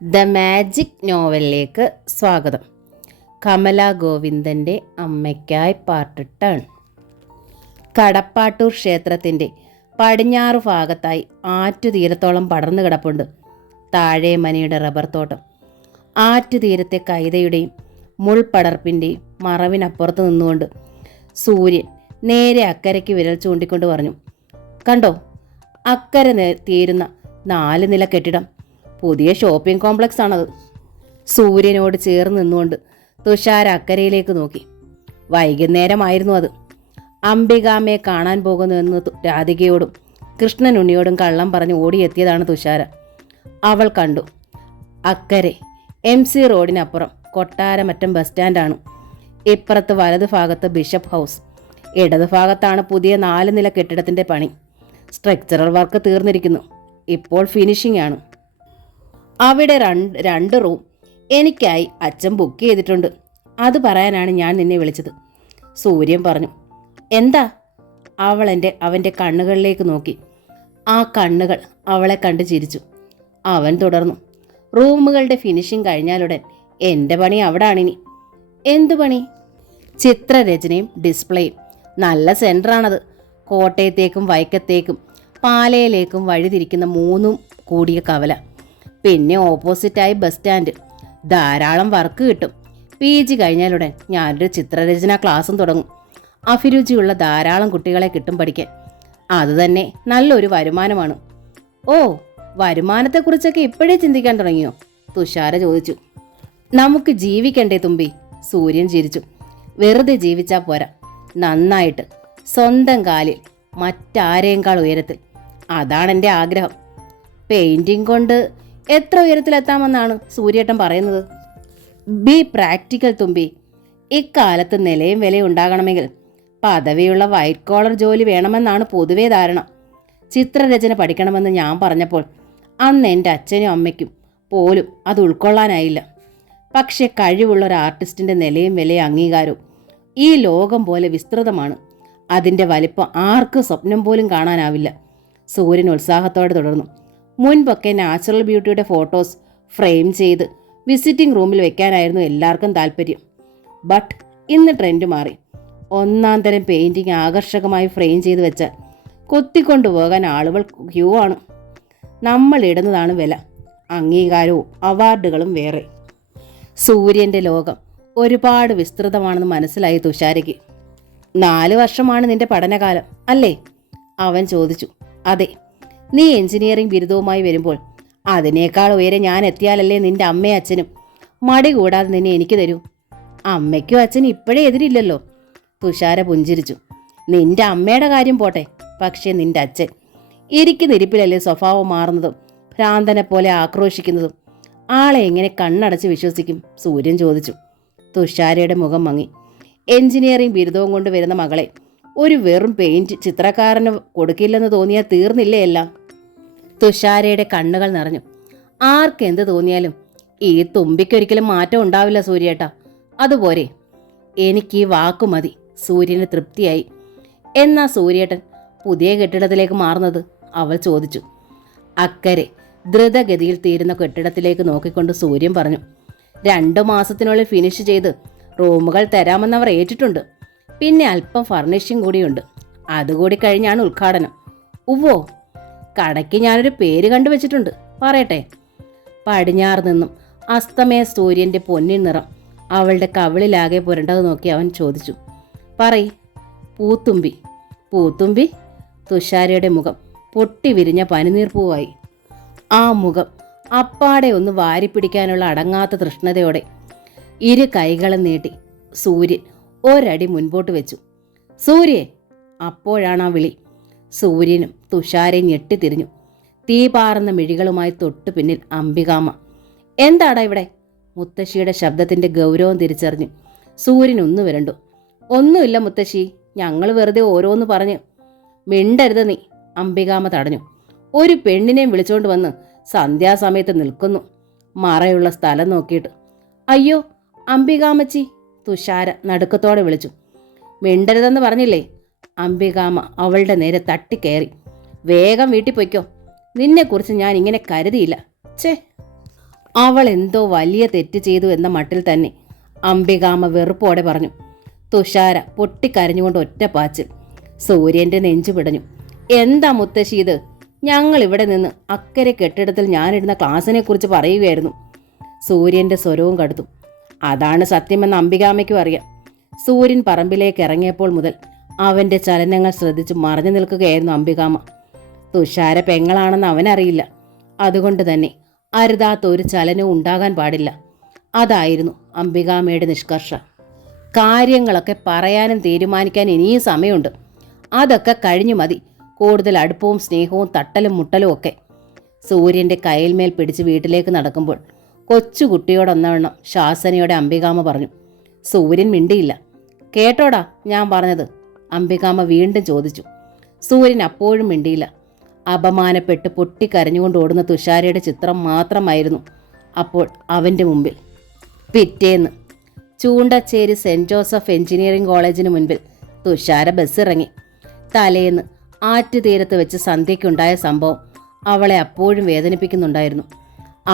The magic നോവലിലേക്ക് സ്വാഗതം. Kamala ഗോവിന്ദൻ്റെ അമ്മയ്ക്കായി part 10. Kadappattoor ക്ഷേത്രത്തിൻ്റെ പടിഞ്ഞാറ് ഭാഗത്തായി ആറ്റുതീരത്തോളം പടർന്നു കിടപ്പുണ്ട് താഴെ മനയുടെ റബ്ബർ തോട്ടം. ആറ്റുതീരത്തെ കൈതയുടെയും മുൾപടർപ്പിൻ്റെയും മറവിനപ്പുറത്ത് നിന്നുകൊണ്ട് സൂര്യൻ നേരെ അക്കരയ്ക്ക് വിരൽ ചൂണ്ടിക്കൊണ്ട് പറഞ്ഞു, കണ്ടോ, അക്കരെ തീരുന്ന 4 നില കെട്ടിടം. പുതിയ ഷോപ്പിംഗ് കോംപ്ലക്സ് ആണത്. സൂര്യനോട് ചേർന്ന് നിന്നുകൊണ്ട് തുഷാര അക്കരയിലേക്ക് നോക്കി. വൈകുന്നേരമായിരുന്നു അത്. അംബികാമ്മയെ കാണാൻ പോകുന്നുവെന്ന് രാധികയോടും കൃഷ്ണനുണ്ണിയോടും കള്ളം പറഞ്ഞ് ഓടിയെത്തിയതാണ് തുഷാര. അവൾ കണ്ടു, അക്കരെ MC റോഡിനപ്പുറം കൊട്ടാരമറ്റം ബസ് സ്റ്റാൻഡാണ്. ഇപ്പുറത്ത് വലതു ഭാഗത്ത് ബിഷപ്പ് ഹൗസ്, ഇടതു ഭാഗത്താണ് പുതിയ 4 നില കെട്ടിടത്തിൻ്റെ പണി. സ്ട്രക്ചറൽ വർക്ക് തീർന്നിരിക്കുന്നു, ഇപ്പോൾ ഫിനിഷിംഗ് ആണ്. അവിടെ 2 റൂം എനിക്കായി അച്ഛൻ ബുക്ക് ചെയ്തിട്ടുണ്ട്. അത് പറയാനാണ് ഞാൻ നിന്നെ വിളിച്ചത്, സൂര്യൻ പറഞ്ഞു. എന്താ? അവൻ്റെ കണ്ണുകളിലേക്ക് നോക്കി. ആ കണ്ണുകൾ അവളെ കണ്ട് ചിരിച്ചു. അവൻ തുടർന്നു, റൂമുകളുടെ ഫിനിഷിംഗ് കഴിഞ്ഞാലുടൻ എൻ്റെ പണി അവിടാണിനി. എന്തു പണി? ചിത്രരചനയും ഡിസ്പ്ലേയും. നല്ല സെൻറ്ററാണത്. കോട്ടയത്തേക്കും വൈക്കത്തേക്കും പാലയിലേക്കും വഴിതിരിക്കുന്ന 3 കൂടിയ കവല. പിന്നെ ഓപ്പോസിറ്റായി ബസ് സ്റ്റാൻഡ്. ധാരാളം വർക്ക് കിട്ടും. PG കഴിഞ്ഞാലുടൻ ഞാനൊരു ചിത്രരചന ക്ലാസ്സും തുടങ്ങും. അഭിരുചിയുള്ള ധാരാളം കുട്ടികളെ കിട്ടും പഠിക്കാൻ. അതുതന്നെ നല്ലൊരു വരുമാനമാണ്. ഓ, വരുമാനത്തെക്കുറിച്ചൊക്കെ ഇപ്പോഴേ ചിന്തിക്കാൻ തുടങ്ങിയോ? തുഷാര ചോദിച്ചു. നമുക്ക് ജീവിക്കണ്ടേ തുമ്പി? സൂര്യൻ ചിരിച്ചു. വെറുതെ ജീവിച്ചാൽ പോരാ, നന്നായിട്ട്, സ്വന്തം കാലിൽ, മറ്റാരേക്കാൾ ഉയരത്തിൽ. അതാണെൻ്റെ ആഗ്രഹം. പെയിൻറ്റിങ് കൊണ്ട് എത്ര ഉയരത്തിലെത്താമെന്നാണ് സൂര്യേട്ടൻ പറയുന്നത്? ബി പ്രാക്ടിക്കൽ തുമ്പി. ഇക്കാലത്ത് നിലയും വിലയും ഉണ്ടാകണമെങ്കിൽ പദവിയുള്ള വൈറ്റ് കോളർ ജോലി വേണമെന്നാണ് പൊതുവേ ധാരണ. ചിത്രരചന പഠിക്കണമെന്ന് ഞാൻ പറഞ്ഞപ്പോൾ അന്ന് എൻ്റെ അച്ഛനും അമ്മയ്ക്കും പോലും അത് ഉൾക്കൊള്ളാനായില്ല. പക്ഷേ കഴിവുള്ള ഒരു ആർട്ടിസ്റ്റിൻ്റെ നിലയും വിലയും അംഗീകാരവും ഈ ലോകം പോലെ വിസ്തൃതമാണ്. അതിൻ്റെ വലിപ്പം ആർക്കും സ്വപ്നം പോലും കാണാനാവില്ല. സൂര്യൻ ഉത്സാഹത്തോടെ തുടർന്നു. മുൻപൊക്കെ നാച്ചുറൽ ബ്യൂട്ടിയുടെ ഫോട്ടോസ് ഫ്രെയിം ചെയ്ത് വിസിറ്റിംഗ് റൂമിൽ വെക്കാനായിരുന്നു എല്ലാവർക്കും താല്പര്യം. ബട്ട് ഇന്ന് ട്രെൻഡ് മാറി. 1-ാം തരം പെയിൻറ്റിങ് ആകർഷകമായി ഫ്രെയിം ചെയ്ത് വെച്ചാൽ കൊത്തിക്കൊണ്ടുപോകാൻ ആളുകൾ ക്യൂ ആണ്. നമ്മൾ ഇടുന്നതാണ് വില, അംഗീകാരവും അവാർഡുകളും വേറെ. സൂര്യൻ്റെ ലോകം ഒരുപാട് വിസ്തൃതമാണെന്ന് മനസ്സിലായി തുഷാരയ്ക്ക്. 4 വർഷമാണ് നിന്റെ പഠനകാലം അല്ലേ? അവൻ ചോദിച്ചു. അതെ. നീ എഞ്ചിനീയറിംഗ് ബിരുദവുമായി വരുമ്പോൾ അതിനേക്കാൾ ഉയരെ ഞാൻ എത്തിയാലല്ലേ നിന്റെ അമ്മയും അച്ഛനും മടി കൂടാതെ നിന്നെ എനിക്ക് തരൂ. അമ്മയ്ക്കും അച്ഛനും ഇപ്പോഴേ എതിരില്ലല്ലോ. തുഷാര പുഞ്ചിരിച്ചു. നിന്റെ അമ്മയുടെ കാര്യം പോട്ടെ, പക്ഷേ നിന്റെ അച്ഛൻ ഇരിക്കുന്ന ഇരിപ്പിലല്ലേ സ്വഭാവം മാറുന്നതും ഭ്രാന്തനെ പോലെ ആക്രോശിക്കുന്നതും. ആളെ എങ്ങനെ കണ്ണടച്ച് വിശ്വസിക്കും? സൂര്യൻ ചോദിച്ചു. തുഷാരയുടെ മുഖം മങ്ങി. എഞ്ചിനീയറിംഗ് ബിരുദവും കൊണ്ട് വരുന്ന മകളെ ഒരു വെറും പെയിൻറ്റ് ചിത്രകാരന് കൊടുക്കില്ലെന്ന് തോന്നിയാൽ തീർന്നില്ലേ എല്ലാം? തുഷാരയുടെ കണ്ണുകൾ നിറഞ്ഞു. ആർക്കെന്ത് തോന്നിയാലും ഈ തുമ്പിക്കൊരിക്കലും മാറ്റം ഉണ്ടാവില്ല സൂര്യേട്ടാ. അതുപോരെ? എനിക്ക് ഈ വാക്കു മതി. സൂര്യന് തൃപ്തിയായി. എന്നാ സൂര്യേട്ടൻ പുതിയ കെട്ടിടത്തിലേക്ക് മാറുന്നത്? അവൾ ചോദിച്ചു. അക്കരെ ദ്രുതഗതിയിൽ തീരുന്ന കെട്ടിടത്തിലേക്ക് നോക്കിക്കൊണ്ട് സൂര്യൻ പറഞ്ഞു. 2 മാസത്തിനുള്ളിൽ ഫിനിഷ് ചെയ്ത് റൂമുകൾ തരാമെന്നവർ ഏറ്റിട്ടുണ്ട്. പിന്നെ അല്പം ഫർണിഷിംഗ് കൂടിയുണ്ട്. അതുകൂടി കഴിഞ്ഞാണ് ഉദ്ഘാടനം. ഉവ്വോ, കടയ്ക്ക് ഞാനൊരു പേര് കണ്ടുവച്ചിട്ടുണ്ട്, പറയട്ടെ? പടിഞ്ഞാറ് നിന്നും അസ്തമയ സൂര്യൻ്റെ പൊന്നിൻ നിറം അവളുടെ കവിളിലാകെ പുരണ്ടത് നോക്കി അവൻ ചോദിച്ചു. പറയ്. പൂത്തുമ്പി. പൂത്തുമ്പി? തുഷാരയുടെ മുഖം പൊട്ടി വിരിഞ്ഞ പനിനീർപ്പൂവായി. ആ മുഖം അപ്പാടെ ഒന്ന് വാരിപ്പിടിക്കാനുള്ള അടങ്ങാത്ത തൃഷ്ണതയോടെ 2 കൈകളും നീട്ടി സൂര്യൻ ഒരടി മുൻപോട്ട് വെച്ചു. സൂര്യേ! അപ്പോഴാണ് ആ വിളി. സൂര്യനും തുഷാരയും ഞെട്ടിത്തിരിഞ്ഞു. തീ പാറുന്ന മിഴികളുമായി തൊട്ടു പിന്നിൽ അംബികാമ്മ. എന്താടാ ഇവിടെ? മുത്തശ്ശിയുടെ ശബ്ദത്തിൻ്റെ ഗൗരവം തിരിച്ചറിഞ്ഞു സൂര്യൻ ഒന്ന് വരണ്ടു. ഒന്നുമില്ല മുത്തശ്ശി, ഞങ്ങൾ വെറുതെ ഓരോന്ന് പറഞ്ഞ്. മിണ്ടരുത് നീ, അംബികാമ്മ തടഞ്ഞു. ഒരു പെണ്ണിനെയും വിളിച്ചോണ്ട് വന്ന് സന്ധ്യാസമയത്ത് നിൽക്കുന്നു, മറയുള്ള സ്ഥലം നോക്കിയിട്ട്. അയ്യോ അംബികാമ്മച്ചി, തുഷാര നടുക്കത്തോടെ വിളിച്ചു. മിണ്ടരുതെന്ന് പറഞ്ഞില്ലേ? അംബികാമ്മ അവളുടെ നേരെ തട്ടിക്കയറി. വേഗം വീട്ടിൽ പൊയ്ക്കോ, നിന്നെക്കുറിച്ച് ഞാൻ ഇങ്ങനെ കരുതിയില്ല. ഛേ! അവൾ എന്തോ വലിയ തെറ്റ് ചെയ്തു എന്ന മട്ടിൽ തന്നെ അംബികാമ്മ വെറുപ്പോടെ പറഞ്ഞു. തുഷാര പൊട്ടിക്കരഞ്ഞുകൊണ്ട് ഒറ്റപ്പാച്ചിൽ. സൂര്യന്റെ നെഞ്ചു പിടഞ്ഞു. എന്താ മുത്തശ്ശി ഇത്? ഞങ്ങൾ ഇവിടെ നിന്ന് അക്കരെ കെട്ടിടത്തിൽ ഞാനിരുന്ന ക്ലാസ്സിനെ കുറിച്ച് പറയുകയായിരുന്നു. സൂര്യന്റെ സ്വരവും കടുത്തു. അതാണ് സത്യമെന്ന് അംബികാമ്മയ്ക്കും അറിയാം. സൂര്യൻ പറമ്പിലേക്ക് ഇറങ്ങിയപ്പോൾ മുതൽ അവന്റെ ചലനങ്ങൾ ശ്രദ്ധിച്ച് മറഞ്ഞു നിൽക്കുകയായിരുന്നു അംബികാമ്മ. തുഷാര പെങ്ങളാണെന്ന് അവനറിയില്ല. അതുകൊണ്ട് തന്നെ അരുതാത്ത ഒരു ചലനവും ഉണ്ടാകാൻ പാടില്ല. അതായിരുന്നു അംബികാമ്മയുടെ നിഷ്കർഷ. കാര്യങ്ങളൊക്കെ പറയാനും തീരുമാനിക്കാൻ ഇനിയും സമയമുണ്ട്. അതൊക്കെ കഴിഞ്ഞു മതി കൂടുതൽ അടുപ്പവും സ്നേഹവും തട്ടലും മുട്ടലും ഒക്കെ. സൂര്യന്റെ കയ്യിൽമേൽ പിടിച്ച് വീട്ടിലേക്ക് നടക്കുമ്പോൾ കൊച്ചുകുട്ടിയോടൊന്നവണ്ണം ശാസനയോടെ അംബികാമ്മ പറഞ്ഞു. സൂര്യൻ മിണ്ടിയില്ല. കേട്ടോടാ ഞാൻ പറഞ്ഞത്? അംബികാമ്മ വീണ്ടും ചോദിച്ചു. സൂര്യൻ അപ്പോഴും മിണ്ടിയില്ല. അപമാനപ്പെട്ട് പൊട്ടിക്കരഞ്ഞുകൊണ്ട് ഓടുന്ന തുഷാരയുടെ ചിത്രം മാത്രമായിരുന്നു അപ്പോൾ അവൻ്റെ മുമ്പിൽ. പിറ്റേന്ന് ചൂണ്ടച്ചേരി സെൻറ് ജോസഫ് എഞ്ചിനീയറിംഗ് കോളേജിന് മുൻപിൽ തുഷാര ബസ്സിറങ്ങി. തലേന്ന് ആറ്റുതീരത്ത് വെച്ച് സന്ധ്യയ്ക്കുണ്ടായ സംഭവം അവളെ അപ്പോഴും വേദനിപ്പിക്കുന്നുണ്ടായിരുന്നു.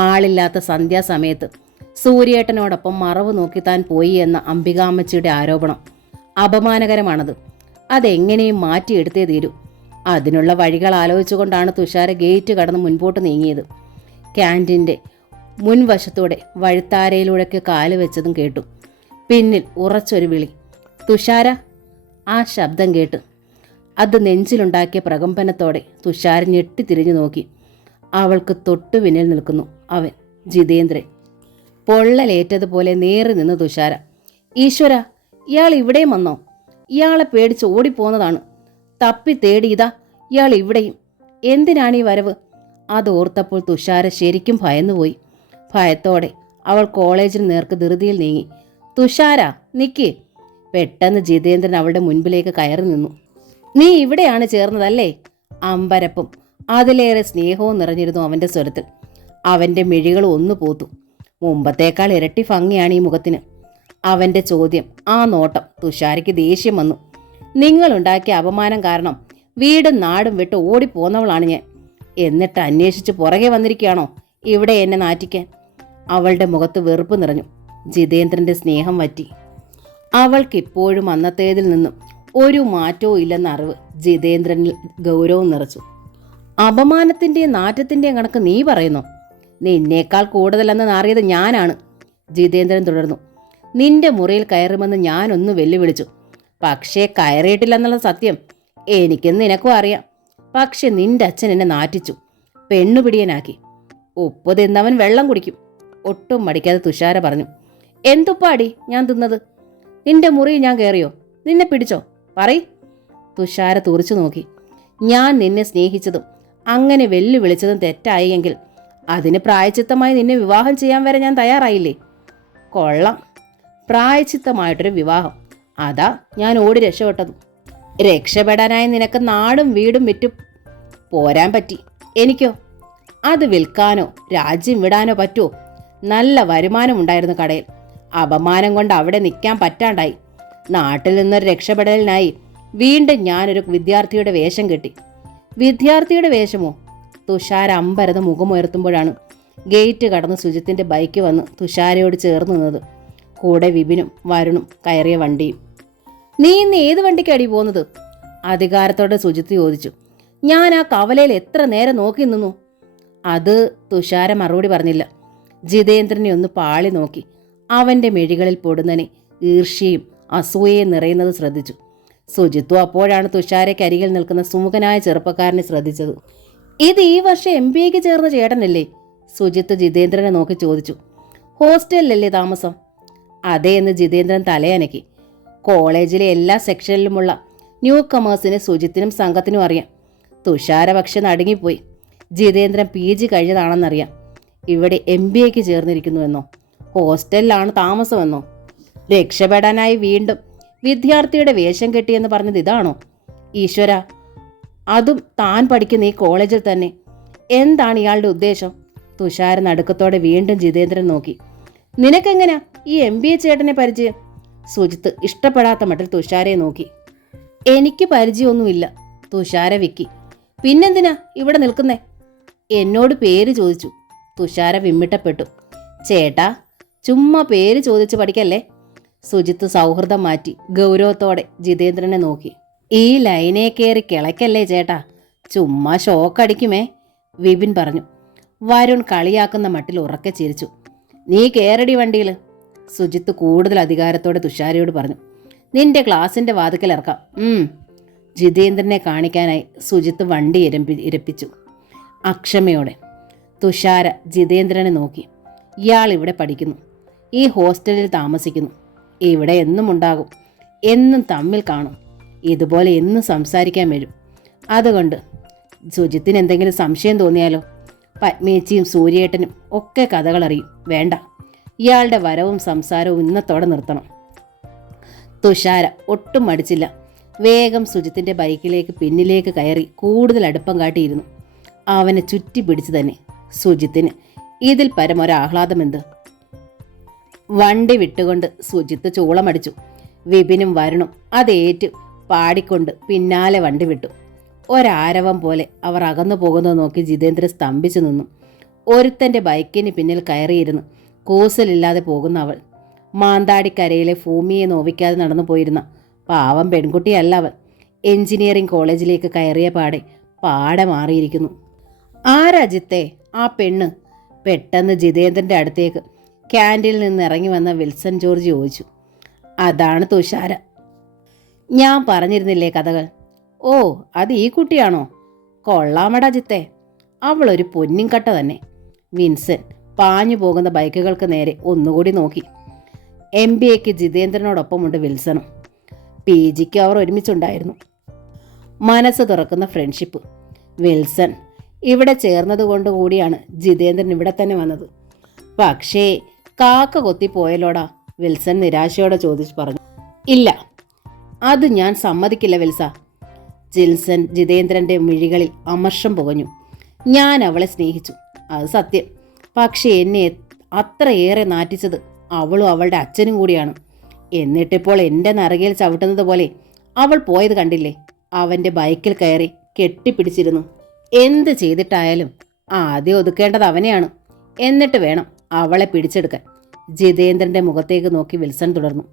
ആളില്ലാത്ത സന്ധ്യാസമയത്ത് സൂര്യേട്ടനോടൊപ്പം മറവ് നോക്കി താൻ പോയി എന്ന അംബികാമ്മച്ചിയുടെ ആരോപണം അപമാനകരമാണത്. അതെങ്ങനെയും മാറ്റിയെടുത്തേ തീരൂ. അതിനുള്ള വഴികൾ ആലോചിച്ചുകൊണ്ടാണ് തുഷാര ഗേറ്റ് കടന്ന് മുൻപോട്ട് നീങ്ങിയത്. ക്യാൻറ്റീൻ്റെ മുൻവശത്തൂടെ വഴിത്താരയിലൂടെയൊക്കെ കാല് വെച്ചതും കേട്ടു. പിന്നിൽ ഉറച്ചൊരു വിളി. തുഷാര! ആ ശബ്ദം കേട്ട് അത് നെഞ്ചിലുണ്ടാക്കിയ പ്രകമ്പനത്തോടെ തുഷാര ഞെട്ടിത്തിരിഞ്ഞു നോക്കി. അവൾക്ക് തൊട്ടു പിന്നിൽ നിൽക്കുന്നു അവൻ, ജിതേന്ദ്രൻ. പൊള്ളലേറ്റതുപോലെ നേറി നിന്ന് തുഷാര. ഈശ്വര, ഇയാൾ ഇവിടെയും വന്നോ? ഇയാളെ പേടിച്ച് ഓടിപ്പോന്നതാണ്. തപ്പി തേടിയതാ ഇയാൾ ഇവിടെയും. എന്തിനാണീ വരവ്? അതോർത്തപ്പോൾ തുഷാര ശരിക്കും ഭയന്നുപോയി. ഭയത്തോടെ അവൾ കോളേജിന് നേർക്ക് ധൃതിയിൽ നീങ്ങി. തുഷാര നിക്ക്! പെട്ടെന്ന് ജിതേന്ദ്രൻ അവളുടെ മുൻപിലേക്ക് കയറി നിന്നു. നീ ഇവിടെയാണ് ചേർന്നതല്ലേ? അമ്പരപ്പും അതിലേറെ സ്നേഹവും നിറഞ്ഞിരുന്നു അവൻ്റെ സ്വരത്തിൽ. അവൻ്റെ മിഴികൾ ഒന്നു പൂത്തു. മുമ്പത്തേക്കാൾ ഇരട്ടി ഭംഗിയാണ് ഈ മുഖത്തിന്. അവൻ്റെ ചോദ്യം, ആ നോട്ടം തുഷാരയ്ക്ക് ദേഷ്യം വന്നു. നിങ്ങളുണ്ടാക്കിയ അപമാനം കാരണം വീടും നാടും വിട്ട് ഓടിപ്പോന്നവളാണ് ഞാൻ. എന്നിട്ട് അന്വേഷിച്ച് പുറകെ വന്നിരിക്കുകയാണോ ഇവിടെ എന്നെ നാറ്റിക്കാൻ? അവളുടെ മുഖത്ത് വെറുപ്പ് നിറഞ്ഞു. ജിതേന്ദ്രൻ്റെ സ്നേഹം വറ്റി. അവൾക്കിപ്പോഴും അന്നത്തേതിൽ നിന്നും ഒരു മാറ്റവും ഇല്ലെന്ന അറിവ് ജിതേന്ദ്രനിൽ ഗൗരവം നിറച്ചു. അപമാനത്തിൻ്റെയും നാറ്റത്തിൻ്റെയും കണക്ക് നീ പറയുന്നു? നിന്നേക്കാൾ കൂടുതലെന്ന് നാറിയത് ഞാനാണ്. ജിതേന്ദ്രൻ തുടർന്നു. നിന്റെ മുറിയിൽ കയറുമെന്ന് ഞാനൊന്ന് വെല്ലുവിളിച്ചു. പക്ഷേ കയറിയിട്ടില്ലെന്നുള്ള സത്യം എനിക്കും നിനക്കും അറിയാം. പക്ഷെ നിന്റെ അച്ഛൻ എന്നെ നാറ്റിച്ചു, പെണ്ണുപിടിയനാക്കി. ഉപ്പ് തിന്നവൻ വെള്ളം കുടിക്കും. ഒട്ടും മടിക്കാതെ തുഷാര പറഞ്ഞു. എന്തുപ്പാടി ഞാൻ തിന്നത്? നിന്റെ മുറിയിൽ ഞാൻ കയറിയോ? നിന്നെ പിടിച്ചോ? പറയ്. തുഷാര തുറിച്ചു നോക്കി. ഞാൻ നിന്നെ സ്നേഹിച്ചതും അങ്ങനെ വെല്ലുവിളിച്ചതും തെറ്റായി എങ്കിൽ അതിന് പ്രായച്ചിത്തമായി നിന്നെ വിവാഹം ചെയ്യാൻ വരെ ഞാൻ തയ്യാറായില്ലേ? കൊള്ളാം, പ്രായച്ചിത്തമായിട്ടൊരു വിവാഹം. അതാ ഞാൻ ഓടി രക്ഷപ്പെട്ടതും. രക്ഷപ്പെടാനായി നിനക്ക് നാടും വീടും വിറ്റു പോരാൻ പറ്റി. എനിക്കോ? അത് വിൽക്കാനോ രാജ്യം വിടാനോ പറ്റുമോ? നല്ല വരുമാനമുണ്ടായിരുന്നു കടയിൽ. അപമാനം കൊണ്ട് അവിടെ നിൽക്കാൻ പറ്റാണ്ടായി. നാട്ടിൽ നിന്നൊരു രക്ഷപ്പെടലിനായി വീണ്ടും ഞാനൊരു വിദ്യാർത്ഥിയുടെ വേഷം കെട്ടി. വിദ്യാർത്ഥിയുടെ വേഷമോ? തുഷാര അമ്പരത മുഖമുയർത്തുമ്പോഴാണ് ഗേറ്റ് കടന്ന് സുജിത്തിൻ്റെ ബൈക്ക് വന്ന് തുഷാരയോട് ചേർന്ന് നിന്നത്. കൂടെ വിപിനും വരുണും കയറിയ വണ്ടിയും. നീ ഇന്ന് ഏത് വണ്ടിക്കടി പോകുന്നത്? അധികാരത്തോടെ സുജിത്ത് ചോദിച്ചു. ഞാൻ ആ കവലയിൽ എത്ര നേരം നോക്കി നിന്നു. അത് തുഷാര മറുപടി പറഞ്ഞില്ല. ജിതേന്ദ്രനെ ഒന്ന് പാളി നോക്കി. അവൻ്റെ മെഴികളിൽ പൊടുന്നനെ ഈർഷ്യയും അസൂയയും നിറയുന്നത് ശ്രദ്ധിച്ചു. സുജിത്തു അപ്പോഴാണ് തുഷാരയ്ക്കരികിൽ നിൽക്കുന്ന സുമുഖനായ ചെറുപ്പക്കാരനെ ശ്രദ്ധിച്ചത്. ഇത് ഈ വർഷം MBAക്ക് ചേർന്ന ചേട്ടനല്ലേ? സുജിത്ത് ജിതേന്ദ്രനെ നോക്കി ചോദിച്ചു. ഹോസ്റ്റലിലല്ലേ താമസം? അതേ എന്ന് ജിതേന്ദ്രൻ തലയനക്കി. കോളേജിലെ എല്ലാ സെക്ഷനിലുമുള്ള ന്യൂ കമേഴ്സിന് സുജിത്തിനും സംഘത്തിനും അറിയാം. തുഷാര പക്ഷെ നടുങ്ങിപ്പോയി. ജിതേന്ദ്രൻ PG കഴിഞ്ഞതാണെന്നറിയാം. ഇവിടെ MBAക്ക് ചേർന്നിരിക്കുന്നുവെന്നോ ഹോസ്റ്റലിലാണ് താമസമെന്നോ? രക്ഷപ്പെടാനായി വീണ്ടും വിദ്യാർത്ഥിയുടെ വേഷം കെട്ടിയെന്ന് പറഞ്ഞത് ഇതാണോ? ഈശ്വര, അതും താൻ പഠിക്കുന്ന ഈ കോളേജിൽ തന്നെ. എന്താണ് ഇയാളുടെ ഉദ്ദേശം? തുഷാര നടുക്കത്തോടെ വീണ്ടും ജിതേന്ദ്രൻ നോക്കി. നിനക്കെങ്ങനെയാ ഈ MBA ചേട്ടനെ പരിചയം? സുജിത്ത് ഇഷ്ടപ്പെടാത്ത മട്ടിൽ തുഷാരയെ നോക്കി. എനിക്ക് പരിചയമൊന്നുമില്ല. തുഷാര വിക്കി. പിന്നെന്തിനാ ഇവിടെ നിൽക്കുന്നേ? എന്നോട് പേര് ചോദിച്ചു. തുഷാര വിമ്മിട്ടപ്പെട്ടു. ചേട്ടാ, ചുമ്മാ പേര് ചോദിച്ച് പഠിക്കല്ലേ. സുജിത്ത് സൗഹൃദം മാറ്റി ഗൗരവത്തോടെ ജിതേന്ദ്രനെ നോക്കി. ഈ ലൈനെ കയറി കിളയ്ക്കല്ലേ ചേട്ടാ, ചുമ്മാ ഷോക്കടിക്കുമേ, വിപിൻ പറഞ്ഞു. വരുൺ കളിയാക്കുന്ന മട്ടിൽ ഉറക്കെ ചിരിച്ചു. നീ കേറടി വണ്ടിയിൽ, സുജിത്ത് കൂടുതൽ അധികാരത്തോടെ തുഷാരയോട് പറഞ്ഞു. നിന്റെ ക്ലാസിന്റെ വാതിക്കൽ ഇറക്കാം. ജിതേന്ദ്രനെ കാണിക്കാനായി സുജിത്ത് വണ്ടി ഇരപ്പിച്ചു അക്ഷമയോടെ. തുഷാര ജിതേന്ദ്രനെ നോക്കി. ഇയാൾ ഇവിടെ പഠിക്കുന്നു, ഈ ഹോസ്റ്റലിൽ താമസിക്കുന്നു, ഇവിടെ എന്നും ഉണ്ടാകും, എന്നും തമ്മിൽ കാണും, ഇതുപോലെ എന്നും സംസാരിക്കാൻ വരും. അതുകൊണ്ട് സുജിത്തിന് എന്തെങ്കിലും സംശയം തോന്നിയാലോ? പത്മേച്ചിയും സൂര്യേട്ടനും ഒക്കെ കഥകളറിയും. വേണ്ട, ഇയാളുടെ വരവും സംസാരവും ഇന്നത്തോടെ നിർത്തണം. തുഷാര ഒട്ടും മടിച്ചില്ല. വേഗം സുജിത്തിന്റെ ബൈക്കിലേക്ക് പിന്നിലേക്ക് കയറി കൂടുതൽ അടുപ്പം കാട്ടിയിരുന്നു. അവനെ ചുറ്റി പിടിച്ചു തന്നെ. സുജിത്തിന് ഇതിൽ പരമൊരാഹ്ലാദമെന്ത്? വണ്ടി വിട്ടുകൊണ്ട് സുജിത്ത് ചൂളമടിച്ചു. വിപിനും വരുണും അതേറ്റു പാടിക്കൊണ്ട് പിന്നാലെ വണ്ടി വിട്ടു. ഒരാരവം പോലെ അവർ അകന്നു പോകുന്നത് നോക്കി ജിതേന്ദ്രൻ സ്തംഭിച്ചു നിന്നു. ഒരുത്തൻ്റെ ബൈക്കിന് പിന്നിൽ കയറിയിരുന്ന് കൂസലില്ലാതെ പോകുന്ന അവൾ. മാന്താടിക്കരയിലെ ഭൂമിയെ നോവിക്കാതെ നടന്നു പോയിരുന്ന പാവം പെൺകുട്ടിയല്ല അവൾ. എഞ്ചിനീയറിംഗ് കോളേജിലേക്ക് കയറിയ പാടെ മാറിയിരിക്കുന്നു. ആരാജിത്തെ ആ പെണ്ണ്? പെട്ടെന്ന് ജിതേന്ദ്രൻ്റെ അടുത്തേക്ക് ക്യാൻറ്റീനിൽ നിന്ന് ഇറങ്ങി വന്ന വിൽസൺ ജോർജ് ചോദിച്ചു. അതാണ് തുഷാര. ഞാൻ പറഞ്ഞിരുന്നില്ലേ കഥകൾ? ഓ, അത് ഈ കുട്ടിയാണോ? കൊള്ളാമടാ ജിത്തെ, അവളൊരു പൊന്നിൻകട്ട തന്നെ. വിൻസൻ പാഞ്ഞു പോകുന്ന ബൈക്കുകൾക്ക് നേരെ ഒന്നുകൂടി നോക്കി. MBAക്ക് ജിതേന്ദ്രനോടൊപ്പമുണ്ട് വിൽസണും. PGക്ക് അവർ ഒരുമിച്ചുണ്ടായിരുന്നു. മനസ്സ് തുറക്കുന്ന ഫ്രണ്ട്ഷിപ്പ്. വിൽസൺ ഇവിടെ ചേർന്നതുകൊണ്ട് കൂടിയാണ് ജിതേന്ദ്രൻ ഇവിടെ തന്നെ വന്നത്. പക്ഷേ കാക്ക കൊത്തിപ്പോയല്ലോടാ, വിൽസൺ നിരാശയോടെ ചോദിച്ചു പറഞ്ഞു. ഇല്ല, അത് ഞാൻ സമ്മതിക്കില്ല വിൽസ. ജിതേന്ദ്രൻ്റെ മിഴികളിൽ അമർഷം പുകഞ്ഞു. ഞാൻ അവളെ സ്നേഹിച്ചു, അത് സത്യം. പക്ഷേ എന്നെ അത്രയേറെ നാറ്റിച്ചത് അവളും അവളുടെ അച്ഛനും കൂടിയാണ്. എന്നിട്ടിപ്പോൾ എൻ്റെ നറകയിൽ ചവിട്ടുന്നത് പോലെ അവൾ പോയത് കണ്ടില്ലേ? അവൻ്റെ ബൈക്കിൽ കയറി കെട്ടിപ്പിടിച്ചിരുന്നു. എന്ത് ചെയ്തിട്ടായാലും ആദ്യം ഒതുക്കേണ്ടത് അവനെയാണ്, എന്നിട്ട് വേണം അവളെ പിടിച്ചെടുക്കാൻ. ജിതേന്ദ്രൻ്റെ മുഖത്തേക്ക് നോക്കി വിൽസൺ തുടർന്നു.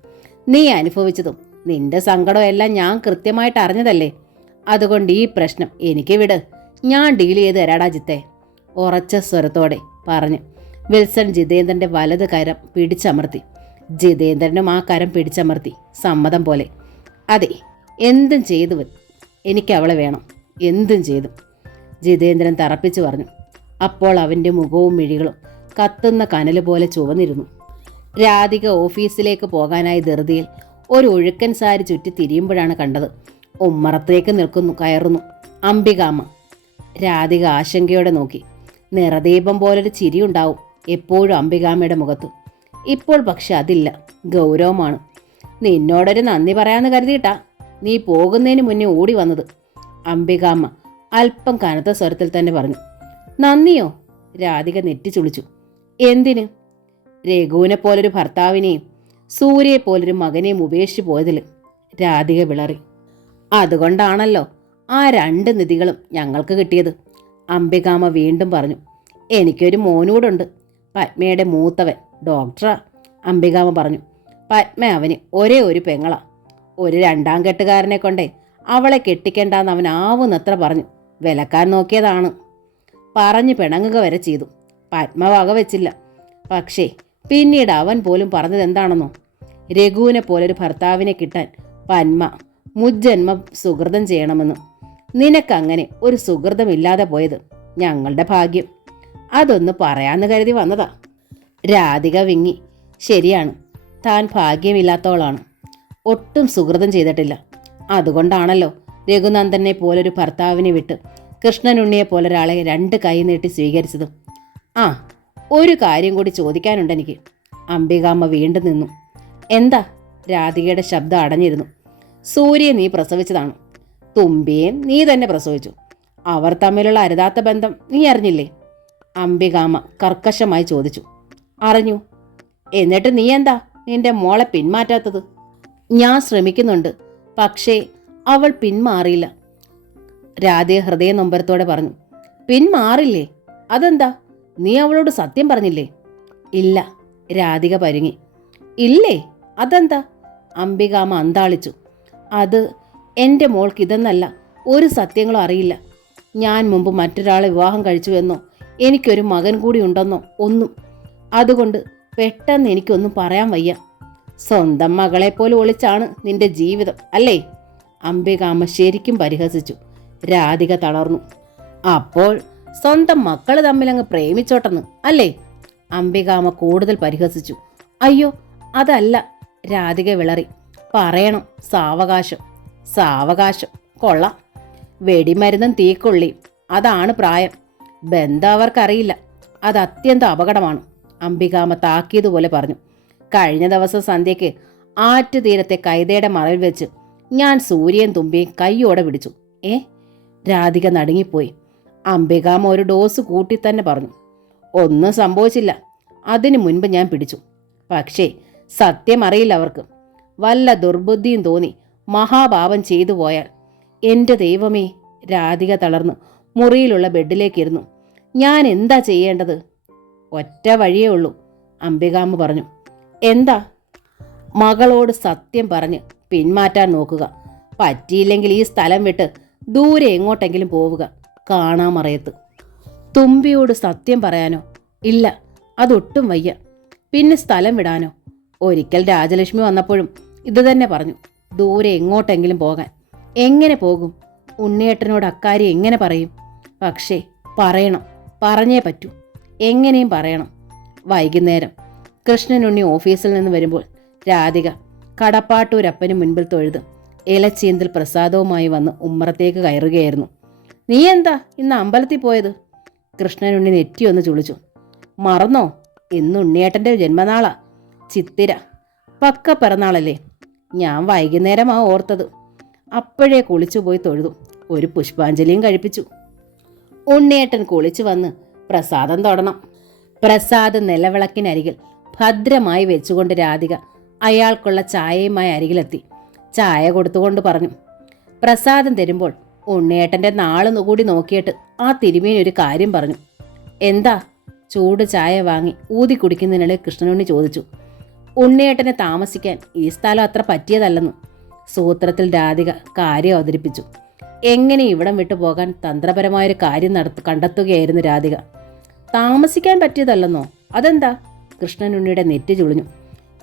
നീ അനുഭവിച്ചതും നിന്റെ സങ്കടവും എല്ലാം ഞാൻ കൃത്യമായിട്ട് അറിഞ്ഞതല്ലേ. അതുകൊണ്ട് ഈ പ്രശ്നം എനിക്ക് വിട്, ഞാൻ ഡീൽ ചെയ്ത് തരാടാ ജിത്തെ, ഉറച്ച സ്വരത്തോടെ പറഞ്ഞു വിൽസൺ ജിതേന്ദ്രൻ്റെ വലത് കരം പിടിച്ചമർത്തി. ജിതേന്ദ്രനും ആ കരം പിടിച്ചമർത്തി സമ്മതം പോലെ. അതെ, എന്തും ചെയ്തു, എനിക്ക് അവളെ വേണം, എന്തും ചെയ്തു, ജിതേന്ദ്രൻ തറപ്പിച്ചു പറഞ്ഞു. അപ്പോൾ അവൻ്റെ മുഖവും മിഴികളും കത്തുന്ന കനൽ പോലെ ചുവന്നിരുന്നു. രാധിക ഓഫീസിലേക്ക് പോകാനായി ധൃതിയിൽ ഒരു ഒഴുക്കൻ സാരി ചുറ്റി തിരിയുമ്പോഴാണ് കണ്ടത്. ഉമ്മറത്തേക്ക് കയറുന്നു അംബികാമ്മ. രാധിക ആശങ്കയോടെ നോക്കി. നിറദീപം പോലൊരു ചിരിയുണ്ടാവും എപ്പോഴും അംബികാമ്മയുടെ മുഖത്ത്. ഇപ്പോൾ പക്ഷെ അതില്ല, ഗൗരവമാണ്. നിന്നോടൊരു നന്ദി പറയാമെന്ന് കരുതിയിട്ടാ നീ പോകുന്നതിന് മുന്നേ ഓടി വന്നത്, അംബികാമ്മ അല്പം കനത്ത സ്വരത്തിൽ തന്നെ പറഞ്ഞു. നന്ദിയോ? രാധിക നെറ്റിച്ചുളിച്ചു. എന്തിന്? രഘുവിനെ പോലൊരു ഭർത്താവിനെയും സൂര്യയെ പോലൊരു മകനെയും ഉപേക്ഷിച്ചു പോയതിൽ രാധിക വിളറി. അതുകൊണ്ടാണല്ലോ ആ 2 നിധികളും ഞങ്ങൾക്ക് കിട്ടിയത്, അംബികാമ്മ വീണ്ടും പറഞ്ഞു. എനിക്കൊരു മോനൂടുണ്ട്, പത്മയുടെ മൂത്തവൻ ഡോക്ടറാ, അംബികാമ്മ പറഞ്ഞു. പത്മ അവന് ഒരേ ഒരു പെങ്ങളാ. ഒരു 2ാം കെട്ടുകാരനെ കൊണ്ടേ അവളെ കെട്ടിക്കേണ്ടെന്ന് അവൻ ആവുന്നത്ര പറഞ്ഞു വിലക്കാൻ നോക്കിയതാണ്. പറഞ്ഞു പിണങ്ങുക വരെ ചെയ്തു. പത്മ വകവെച്ചില്ല. പക്ഷേ പിന്നീട് അവൻ പോലും പറഞ്ഞത് എന്താണെന്നോ? രഘുവിനെ പോലൊരു ഭർത്താവിനെ കിട്ടാൻ പത്മ മുജ്ജന്മം സുഹൃതം ചെയ്യണമെന്ന്. നിനക്കങ്ങനെ ഒരു സുഹൃതമില്ലാതെ പോയത് ഞങ്ങളുടെ ഭാഗ്യം. അതൊന്ന് പറയാന്ന് കരുതി വന്നതാ. രാധിക വിങ്ങി. ശരിയാണ്, താൻ ഭാഗ്യമില്ലാത്തവളാണ്, ഒട്ടും സുഹൃതം ചെയ്തിട്ടില്ല. അതുകൊണ്ടാണല്ലോ രഘുനന്ദനെ പോലൊരു ഭർത്താവിനെ വിട്ട് കൃഷ്ണനുണ്ണിയെ പോലൊരാളെ 2 കൈ നീട്ടി സ്വീകരിച്ചതും. ആ, ഒരു കാര്യം കൂടി ചോദിക്കാനുണ്ടെനിക്ക്, അംബികാമ്മ വീണ്ടും നിന്നു. എന്താ? രാധികയുടെ ശബ്ദം അടഞ്ഞിരുന്നു. സൂര്യയെ നീ പ്രസവിച്ചതാണ്, തുമ്പിയേയും നീ തന്നെ പ്രസവിച്ചു. അവർ തമ്മിലുള്ള അരുതാത്ത ബന്ധം നീ അറിഞ്ഞില്ലേ? അംബികാമ്മ കർക്കശമായി ചോദിച്ചു. അറിഞ്ഞു. എന്നിട്ട് നീ എന്താ നിന്റെ മോളെ പിന്മാറ്റാത്തത്? ഞാൻ ശ്രമിക്കുന്നുണ്ട്, പക്ഷേ അവൾ പിന്മാറിയില്ല, രാധയെ ഹൃദയ നൊമ്പരത്തോടെ പറഞ്ഞു. പിന്മാറില്ലേ? അതെന്താ? നീ അവളോട് സത്യം പറഞ്ഞില്ലേ? ഇല്ല, രാധിക പരുങ്ങി. ഇല്ലേ? അതെന്താ? അംബികാമ്മ അന്താളിച്ചു. അത് എൻ്റെ മോൾക്ക് ഇതെന്നല്ല ഒരു സത്യങ്ങളും അറിയില്ല. ഞാൻ മുമ്പ് മറ്റൊരാളെ വിവാഹം കഴിച്ചുവെന്നോ എനിക്കൊരു മകൻ കൂടി ഉണ്ടെന്നോ ഒന്നും. അതുകൊണ്ട് പെട്ടെന്ന് എനിക്കൊന്നും പറയാൻ വയ്യ. സ്വന്തം മകളെപ്പോലെ ഒളിച്ചാണ് നിന്റെ ജീവിതം അല്ലേ? അംബികാമ്മ ശരിക്കും പരിഹസിച്ചു. രാധിക തളർന്നു. അപ്പോൾ സ്വന്തം മക്കൾ തമ്മിലങ്ങ് പ്രേമിച്ചോട്ടെന്ന് അല്ലേ? അംബികാമ്മ കൂടുതൽ പരിഹസിച്ചു. അയ്യോ, അതല്ല, രാധിക വിളറി. പറയണം, സാവകാശം. സാവകാശം കൊള്ളാം. വെടിമരുന്നും തീക്കൊള്ളിയും, അതാണ് പ്രായം. ബന്ധം അവർക്കറിയില്ല. അത് അത്യന്തം അപകടമാണ്, അംബികാമ്മ താക്കിയതുപോലെ പറഞ്ഞു. കഴിഞ്ഞ ദിവസം സന്ധ്യയ്ക്ക് ആറ്റുതീരത്തെ കൈതയുടെ മറവിൽ വെച്ച് ഞാൻ സൂര്യൻ തുമ്പിയും കൈയോടെ പിടിച്ചു. രാധിക നടുങ്ങിപ്പോയി. അംബികാമ്മ ഒരു ഡോസ് കൂട്ടി തന്നെ പറഞ്ഞു. ഒന്നും സംഭവിച്ചില്ല. അതിനു മുൻപ് ഞാൻ പിടിച്ചു. പക്ഷേ സത്യം അറിയില്ല അവർക്ക്. വല്ല ദുർബുദ്ധിയും തോന്നി മഹാപാപം ചെയ്തു പോയാൽ. എൻ്റെ ദൈവമേ! രാധിക തളർന്ന് മുറിയിലുള്ള ബെഡിലേക്കിരുന്നു. ഞാൻ എന്താ ചെയ്യേണ്ടത്? ഒറ്റ വഴിയേ ഉള്ളൂ, അംബികാമ്മ പറഞ്ഞു. എന്താ? മകളോട് സത്യം പറഞ്ഞ് പിന്മാറ്റാൻ നോക്കുക. പറ്റിയില്ലെങ്കിൽ ഈ സ്ഥലം വിട്ട് ദൂരെ എങ്ങോട്ടെങ്കിലും പോവുക, കാണാമറയത്ത്. തുമ്പിയോട് സത്യം പറയാനോ? ഇല്ല, അതൊട്ടും വയ്യ. പിന്നെ സ്ഥലം വിടാനോ? ഒരിക്കൽ രാജലക്ഷ്മി വന്നപ്പോഴും ഇത് തന്നെ പറഞ്ഞു, ദൂരെ എങ്ങോട്ടെങ്കിലും പോകാൻ. എങ്ങനെ പോകും? ഉണ്ണിയേട്ടനോട് അക്കാര്യം എങ്ങനെ പറയും? പക്ഷേ പറയണം, പറഞ്ഞേ പറ്റൂ. എങ്ങനെയും പറയണം. വൈകുന്നേരം കൃഷ്ണനുണ്ണി ഓഫീസിൽ നിന്ന് വരുമ്പോൾ രാധിക കടപ്പാട്ടൂരപ്പന് മുൻപിൽ തൊഴുത് ഇലച്ചീന്തൽ പ്രസാദവുമായി വന്ന് ഉമ്മറത്തേക്ക് കയറുകയായിരുന്നു. നീ എന്താ ഇന്ന് അമ്പലത്തിൽ പോയത്? കൃഷ്ണനുണ്ണി നെറ്റിയൊന്ന് ചുളിച്ചു. മറന്നോ? ഇന്ന് ഉണ്ണിയേട്ടൻ്റെ ജന്മനാളാ. ചിത്തിര. പക്ക പിറന്നാളല്ലേ? ഞാൻ വൈകുന്നേരമാ ഓർത്തത്. അപ്പോഴേ കുളിച്ചുപോയി തൊഴുതു. ഒരു പുഷ്പാഞ്ജലിയും കഴിപ്പിച്ചു. ഉണ്ണിയേട്ടൻ കുളിച്ചു വന്ന് പ്രസാദം തൊടണം. പ്രസാദ് നിലവിളക്കിനരികിൽ ഭദ്രമായി വെച്ചുകൊണ്ട് രാധിക അയാൾക്കുള്ള ചായയുമായി അരികിലെത്തി. ചായ കൊടുത്തുകൊണ്ട് പറഞ്ഞു. പ്രസാദം തരുമ്പോൾ ഉണ്ണിയേട്ടൻ്റെ നാള് കൂടി നോക്കിയിട്ട് ആ തിരുമേനി ഒരു കാര്യം പറഞ്ഞു. എന്താ? ചൂട് ചായ വാങ്ങി ഊതി കുടിക്കുന്നതിനിടെ കൃഷ്ണനുണ്ണി ചോദിച്ചു. ഉണ്ണിയേട്ടനെ താമസിക്കാൻ ഈ സ്ഥലം അത്ര പറ്റിയതല്ലെന്ന്. സൂത്രത്തിൽ രാധിക കാര്യം അവതരിപ്പിച്ചു. എങ്ങനെ ഇവിടം വിട്ടു പോകാൻ തന്ത്രപരമായൊരു കാര്യം കണ്ടെത്തുകയായിരുന്നു രാധിക. താമസിക്കാൻ പറ്റിയതല്ലെന്നോ? അതെന്താ? കൃഷ്ണനുണ്ണിയുടെ നെറ്റി ചുളിഞ്ഞു.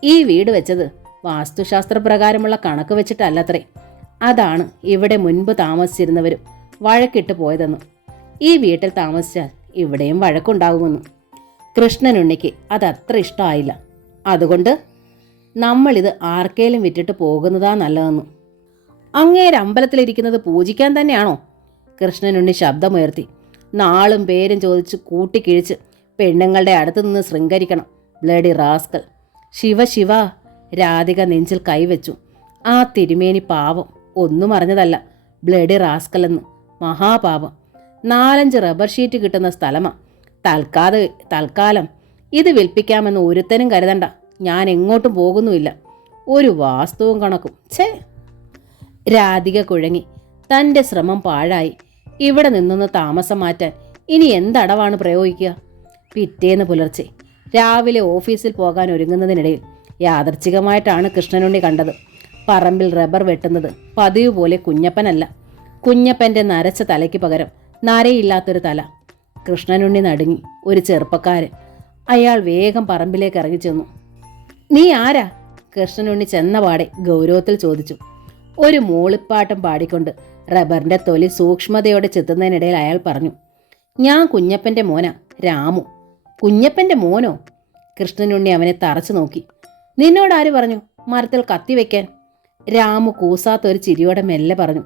ഈ വീട് വെച്ചത് വാസ്തുശാസ്ത്രപ്രകാരമുള്ള കണക്ക് വെച്ചിട്ടല്ലത്രേ. അതാണ് ഇവിടെ മുൻപ് താമസിച്ചിരുന്നവരും വഴക്കിട്ട് പോയതെന്ന്. ഈ വീട്ടിൽ താമസിച്ചാൽ ഇവിടെയും വഴക്കുണ്ടാകുമെന്ന്. കൃഷ്ണനുണ്ണിക്ക് അതത്ര ഇഷ്ടമായില്ല. അതുകൊണ്ട് നമ്മളിത് ആർക്കേലും വിറ്റിട്ട് പോകുന്നതാ നല്ലതെന്ന്. അങ്ങേര് അമ്പലത്തിലിരിക്കുന്നത് പൂജിക്കാൻ തന്നെയാണോ? കൃഷ്ണനുണ്ണി ശബ്ദമുയർത്തി. നാളും പേരും ചോദിച്ച് കൂട്ടിക്കിഴിച്ച് പെണ്ണുങ്ങളുടെ അടുത്ത് നിന്ന് ശൃംഗരിക്കണം. Bloody rascal. ശിവ ശിവ! രാധിക നെഞ്ചിൽ കൈവച്ചു. ആ തിരുമേനി പാവം, ഒന്നും അറിഞ്ഞതല്ല. ബ്ലഡി റാസ്കലെന്ന്. മഹാപാപം. 4-5 റബ്ബർ ഷീറ്റ് കിട്ടുന്ന സ്ഥലമാ. തൽക്കാലം ഇത് വിൽപ്പിക്കാമെന്ന് ഒരുത്തനും കരുതണ്ട. ഞാൻ എങ്ങോട്ടും പോകുന്നുമില്ല. ഒരു വാസ്തുവും കണക്കും. ഛേ! രാധിക കുഴങ്ങി. തൻ്റെ ശ്രമം പാഴായി. ഇവിടെ നിന്നൊന്ന് താമസം മാറ്റാൻ ഇനി എന്തടവാണ് പ്രയോഗിക്കുക? പിറ്റേന്ന് പുലർച്ചെ രാവിലെ ഓഫീസിൽ പോകാൻ ഒരുങ്ങുന്നതിനിടയിൽ യാദർച്ഛികമായിട്ടാണ് കൃഷ്ണനുണ്ണി കണ്ടത്. പറമ്പിൽ റബ്ബർ വെട്ടുന്നത് പതിവ് പോലെ കുഞ്ഞപ്പനല്ല. കുഞ്ഞപ്പൻ്റെ നരച്ച തലയ്ക്ക് പകരം നരയില്ലാത്തൊരു തല. കൃഷ്ണനുണ്ണി നടുങ്ങി. ഒരു ചെറുപ്പക്കാരൻ. അയാൾ വേഗം പറമ്പിലേക്ക് ഇറങ്ങിച്ചെന്നു. നീ ആരാ? കൃഷ്ണനുണ്ണി ചെന്നപാടെ ഗൗരവത്തിൽ ചോദിച്ചു. ഒരു മൂളിപ്പാട്ടം പാടിക്കൊണ്ട് റബ്ബറിൻ്റെ തൊലി സൂക്ഷ്മതയോടെ ചെത്തുന്നതിനിടയിൽ അയാൾ പറഞ്ഞു. ഞാൻ കുഞ്ഞപ്പൻ്റെ മോനാ, രാമു. കുഞ്ഞപ്പൻ്റെ മോനോ? കൃഷ്ണനുണ്ണി അവനെ തറച്ചു നോക്കി. നിന്നോടാര് പറഞ്ഞു മരത്തിൽ കത്തി വെക്കാൻ? രാമു കൂസാത്തൊരു ചിരിയോടെ മെല്ലെ പറഞ്ഞു.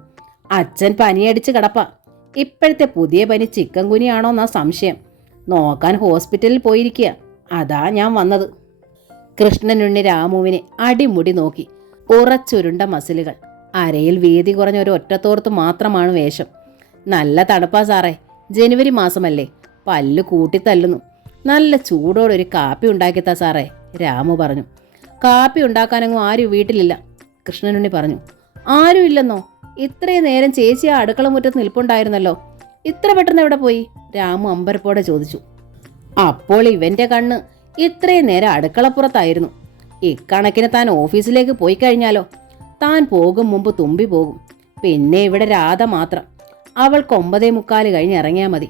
അച്ഛൻ പനിയടിച്ച് കിടപ്പാ. ഇപ്പോഴത്തെ പുതിയ പനി ചിക്കൻ കുനിയാണോന്നാ സംശയം. നോക്കാൻ ഹോസ്പിറ്റലിൽ പോയിരിക്കുക. അതാ ഞാൻ വന്നത്. കൃഷ്ണനുണ്ണി രാമുവിനെ അടിമുടി നോക്കി. ഉറച്ചുരുണ്ട മസിലുകൾ. അരയിൽ വീതി കുറഞ്ഞ ഒരു ഒറ്റത്തോർത്ത് മാത്രമാണ് വേഷം. നല്ല തണുപ്പാ സാറേ. ജനുവരി മാസമല്ലേ? പല്ല് കൂട്ടിത്തല്ലുന്നു. നല്ല ചൂടോടൊരു കാപ്പി ഉണ്ടാക്കിത്താ സാറേ, രാമു പറഞ്ഞു. കാപ്പി ഉണ്ടാക്കാനങ്ങും ആരും വീട്ടിലില്ല, കൃഷ്ണനുണ്ണി പറഞ്ഞു. ആരും ഇല്ലെന്നോ? ഇത്രയും നേരം ചേച്ചി ആ അടുക്കള മുറ്റത്ത് നിൽപ്പുണ്ടായിരുന്നല്ലോ. ഇത്ര പെട്ടെന്ന് എവിടെ പോയി? രാമു അമ്പരപ്പോടെ ചോദിച്ചു. അപ്പോൾ ഇവൻ്റെ കണ്ണ് ഇത്രയും നേരം അടുക്കളപ്പുറത്തായിരുന്നു. ഇക്കണക്കിന് താൻ ഓഫീസിലേക്ക് പോയി കഴിഞ്ഞാലോ? താൻ പോകും മുമ്പ് തുമ്പി പോകും. പിന്നെ ഇവിടെ രാധ മാത്രം. അവൾക്ക് 9:45 കഴിഞ്ഞ് ഇറങ്ങിയാൽ മതി.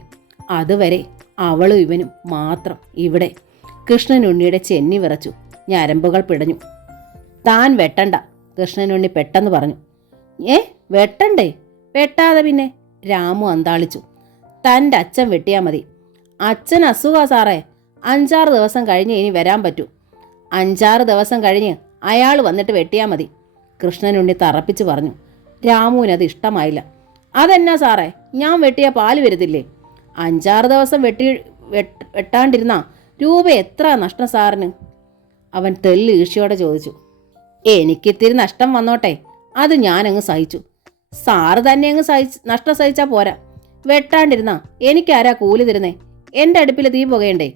അതുവരെ അവളും ഇവനും മാത്രം ഇവിടെ. കൃഷ്ണനുണ്ണിയുടെ ചെന്നി വിറച്ചു, ഞരമ്പുകൾ പിടഞ്ഞു. താൻ വെട്ടണ്ട, കൃഷ്ണനുണ്ണി പെട്ടെന്ന് പറഞ്ഞു. വെട്ടണ്ടേ? വെട്ടാതെ പിന്നെ? രാമു അന്താളിച്ചു. തൻ്റെ അച്ഛൻ വെട്ടിയാൽ മതി. അച്ഛൻ അസുഖാ സാറേ. 5-6 ദിവസം കഴിഞ്ഞ് ഇനി വരാൻ പറ്റൂ. 5-6 ദിവസം കഴിഞ്ഞ് അയാൾ വന്നിട്ട് വെട്ടിയാൽ മതി, കൃഷ്ണനുണ്ണി തറപ്പിച്ച് പറഞ്ഞു. രാമുവിനത് ഇഷ്ടമായില്ല. അതെന്നാ സാറേ, ഞാൻ വെട്ടിയ പാല് വരുത്തില്ലേ? 5-6 ദിവസം വെട്ടാണ്ടിരുന്നാ രൂപ എത്ര നഷ്ടം സാറിന്? അവൻ തെല്ല് ഈർഷ്യയോടെ ചോദിച്ചു. എനിക്കിത്തിരി നഷ്ടം വന്നോട്ടെ, അത് ഞാനങ്ങ് സഹിച്ചു. സാറ് തന്നെ അങ്ങ് നഷ്ടം സഹിച്ചാൽ പോരാ. വെട്ടാണ്ടിരുന്നാ എനിക്കാരാ കൂലി തരുന്നേ? എൻ്റെ അടുപ്പിൽ തീ പുകയണ്ടേ?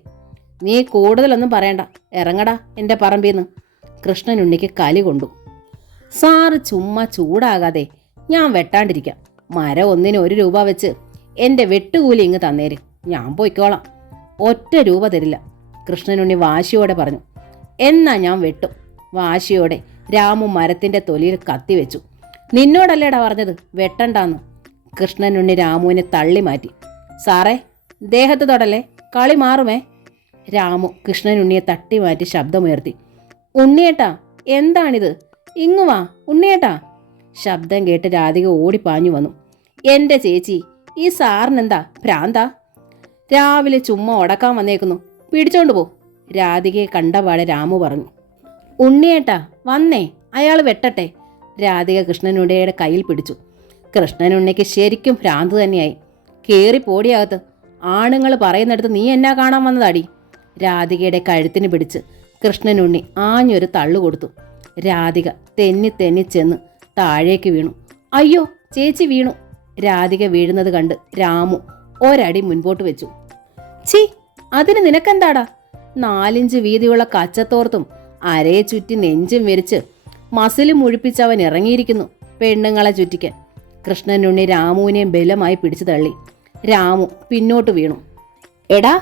നീ കൂടുതലൊന്നും പറയണ്ട, ഇറങ്ങടാ എൻ്റെ പറമ്പിന്ന്, കൃഷ്ണനുണ്ണിക്ക് കലി കൊണ്ടു. സാറ് ചുമ്മാ ചൂടാകാതെ, ഞാൻ വെട്ടാണ്ടിരിക്കാം. മരം ഒന്നിന് 1 രൂപ വെച്ച് എൻ്റെ വെട്ടുകൂലി ഇങ്ങ് തന്നേര്, ഞാൻ പോയിക്കോളാം. 1 രൂപ തരില്ല, കൃഷ്ണനുണ്ണി വാശിയോടെ പറഞ്ഞു. എന്നാ ഞാൻ വെട്ടും, വാശിയോടെ രാമു മരത്തിൻ്റെ തൊലിയിൽ കത്തിവെച്ചു. നിന്നോടല്ലേടാ പറഞ്ഞത് വെട്ടണ്ടാന്ന്? കൃഷ്ണനുണ്ണി രാമുവിനെ തള്ളി മാറ്റി. സാറേ, ദേഹത്ത് തൊടല്ലേ, കളി മാറുമേ. രാമു കൃഷ്ണനുണ്ണിയെ തട്ടി മാറ്റി ശബ്ദമുയർത്തി. ഉണ്ണിയേട്ടാ, എന്താണിത്? ഇങ്ങുവാ ഉണ്ണിയേട്ടാ. ശബ്ദം കേട്ട് രാധിക ഓടിപ്പാഞ്ഞു വന്നു. എൻ്റെ ചേച്ചി, ഈ സാറിനെന്താ ഭ്രാന്താ? രാവിലെ ചുമ്മാ ഉടക്കാൻ വന്നേക്കുന്നു, പിടിച്ചോണ്ട് പോ, രാധികയെ കണ്ടപാടെ രാമു പറഞ്ഞു. ഉണ്ണിയേട്ടാ വന്നേ, അയാൾ വെട്ടട്ടെ. രാധിക കൃഷ്ണനുണ്ണിയുടെ കയ്യിൽ പിടിച്ചു. കൃഷ്ണനുണ്ണിക്ക് ശരിക്കും ഭ്രാന്ത് തന്നെയായി. കേറി പോടിയകത്ത്, ആണുങ്ങൾ പറയുന്നിടത്ത് നീ എന്നാ കാണാൻ വന്നതാടി? രാധികയുടെ കഴുത്തിന് പിടിച്ച് കൃഷ്ണനുണ്ണി ആഞ്ഞൊരു തള്ളു കൊടുത്തു. രാധിക തെന്നി തെന്നി ചെന്ന് താഴേക്ക് വീണു. അയ്യോ, ചേച്ചി വീണു. രാധിക വീഴുന്നത് കണ്ട് രാമു ഒരടി മുൻപോട്ട് വെച്ചു. ചീ, അതിന് നിനക്കെന്താടാ? 4 വീതിയുള്ള കച്ചത്തോർത്തും അരയെ ചുറ്റി നെഞ്ചും വിരിച്ച് മസിലും മുഴിപ്പിച്ചവൻ ഇറങ്ങിയിരിക്കുന്നു പെണ്ണുങ്ങളെ ചുറ്റിക്കാൻ. കൃഷ്ണനുണ്ണി രാമുവിനെയും ബലമായി പിടിച്ചു തള്ളി. രാമു പിന്നോട്ട് വീണു. എടാ,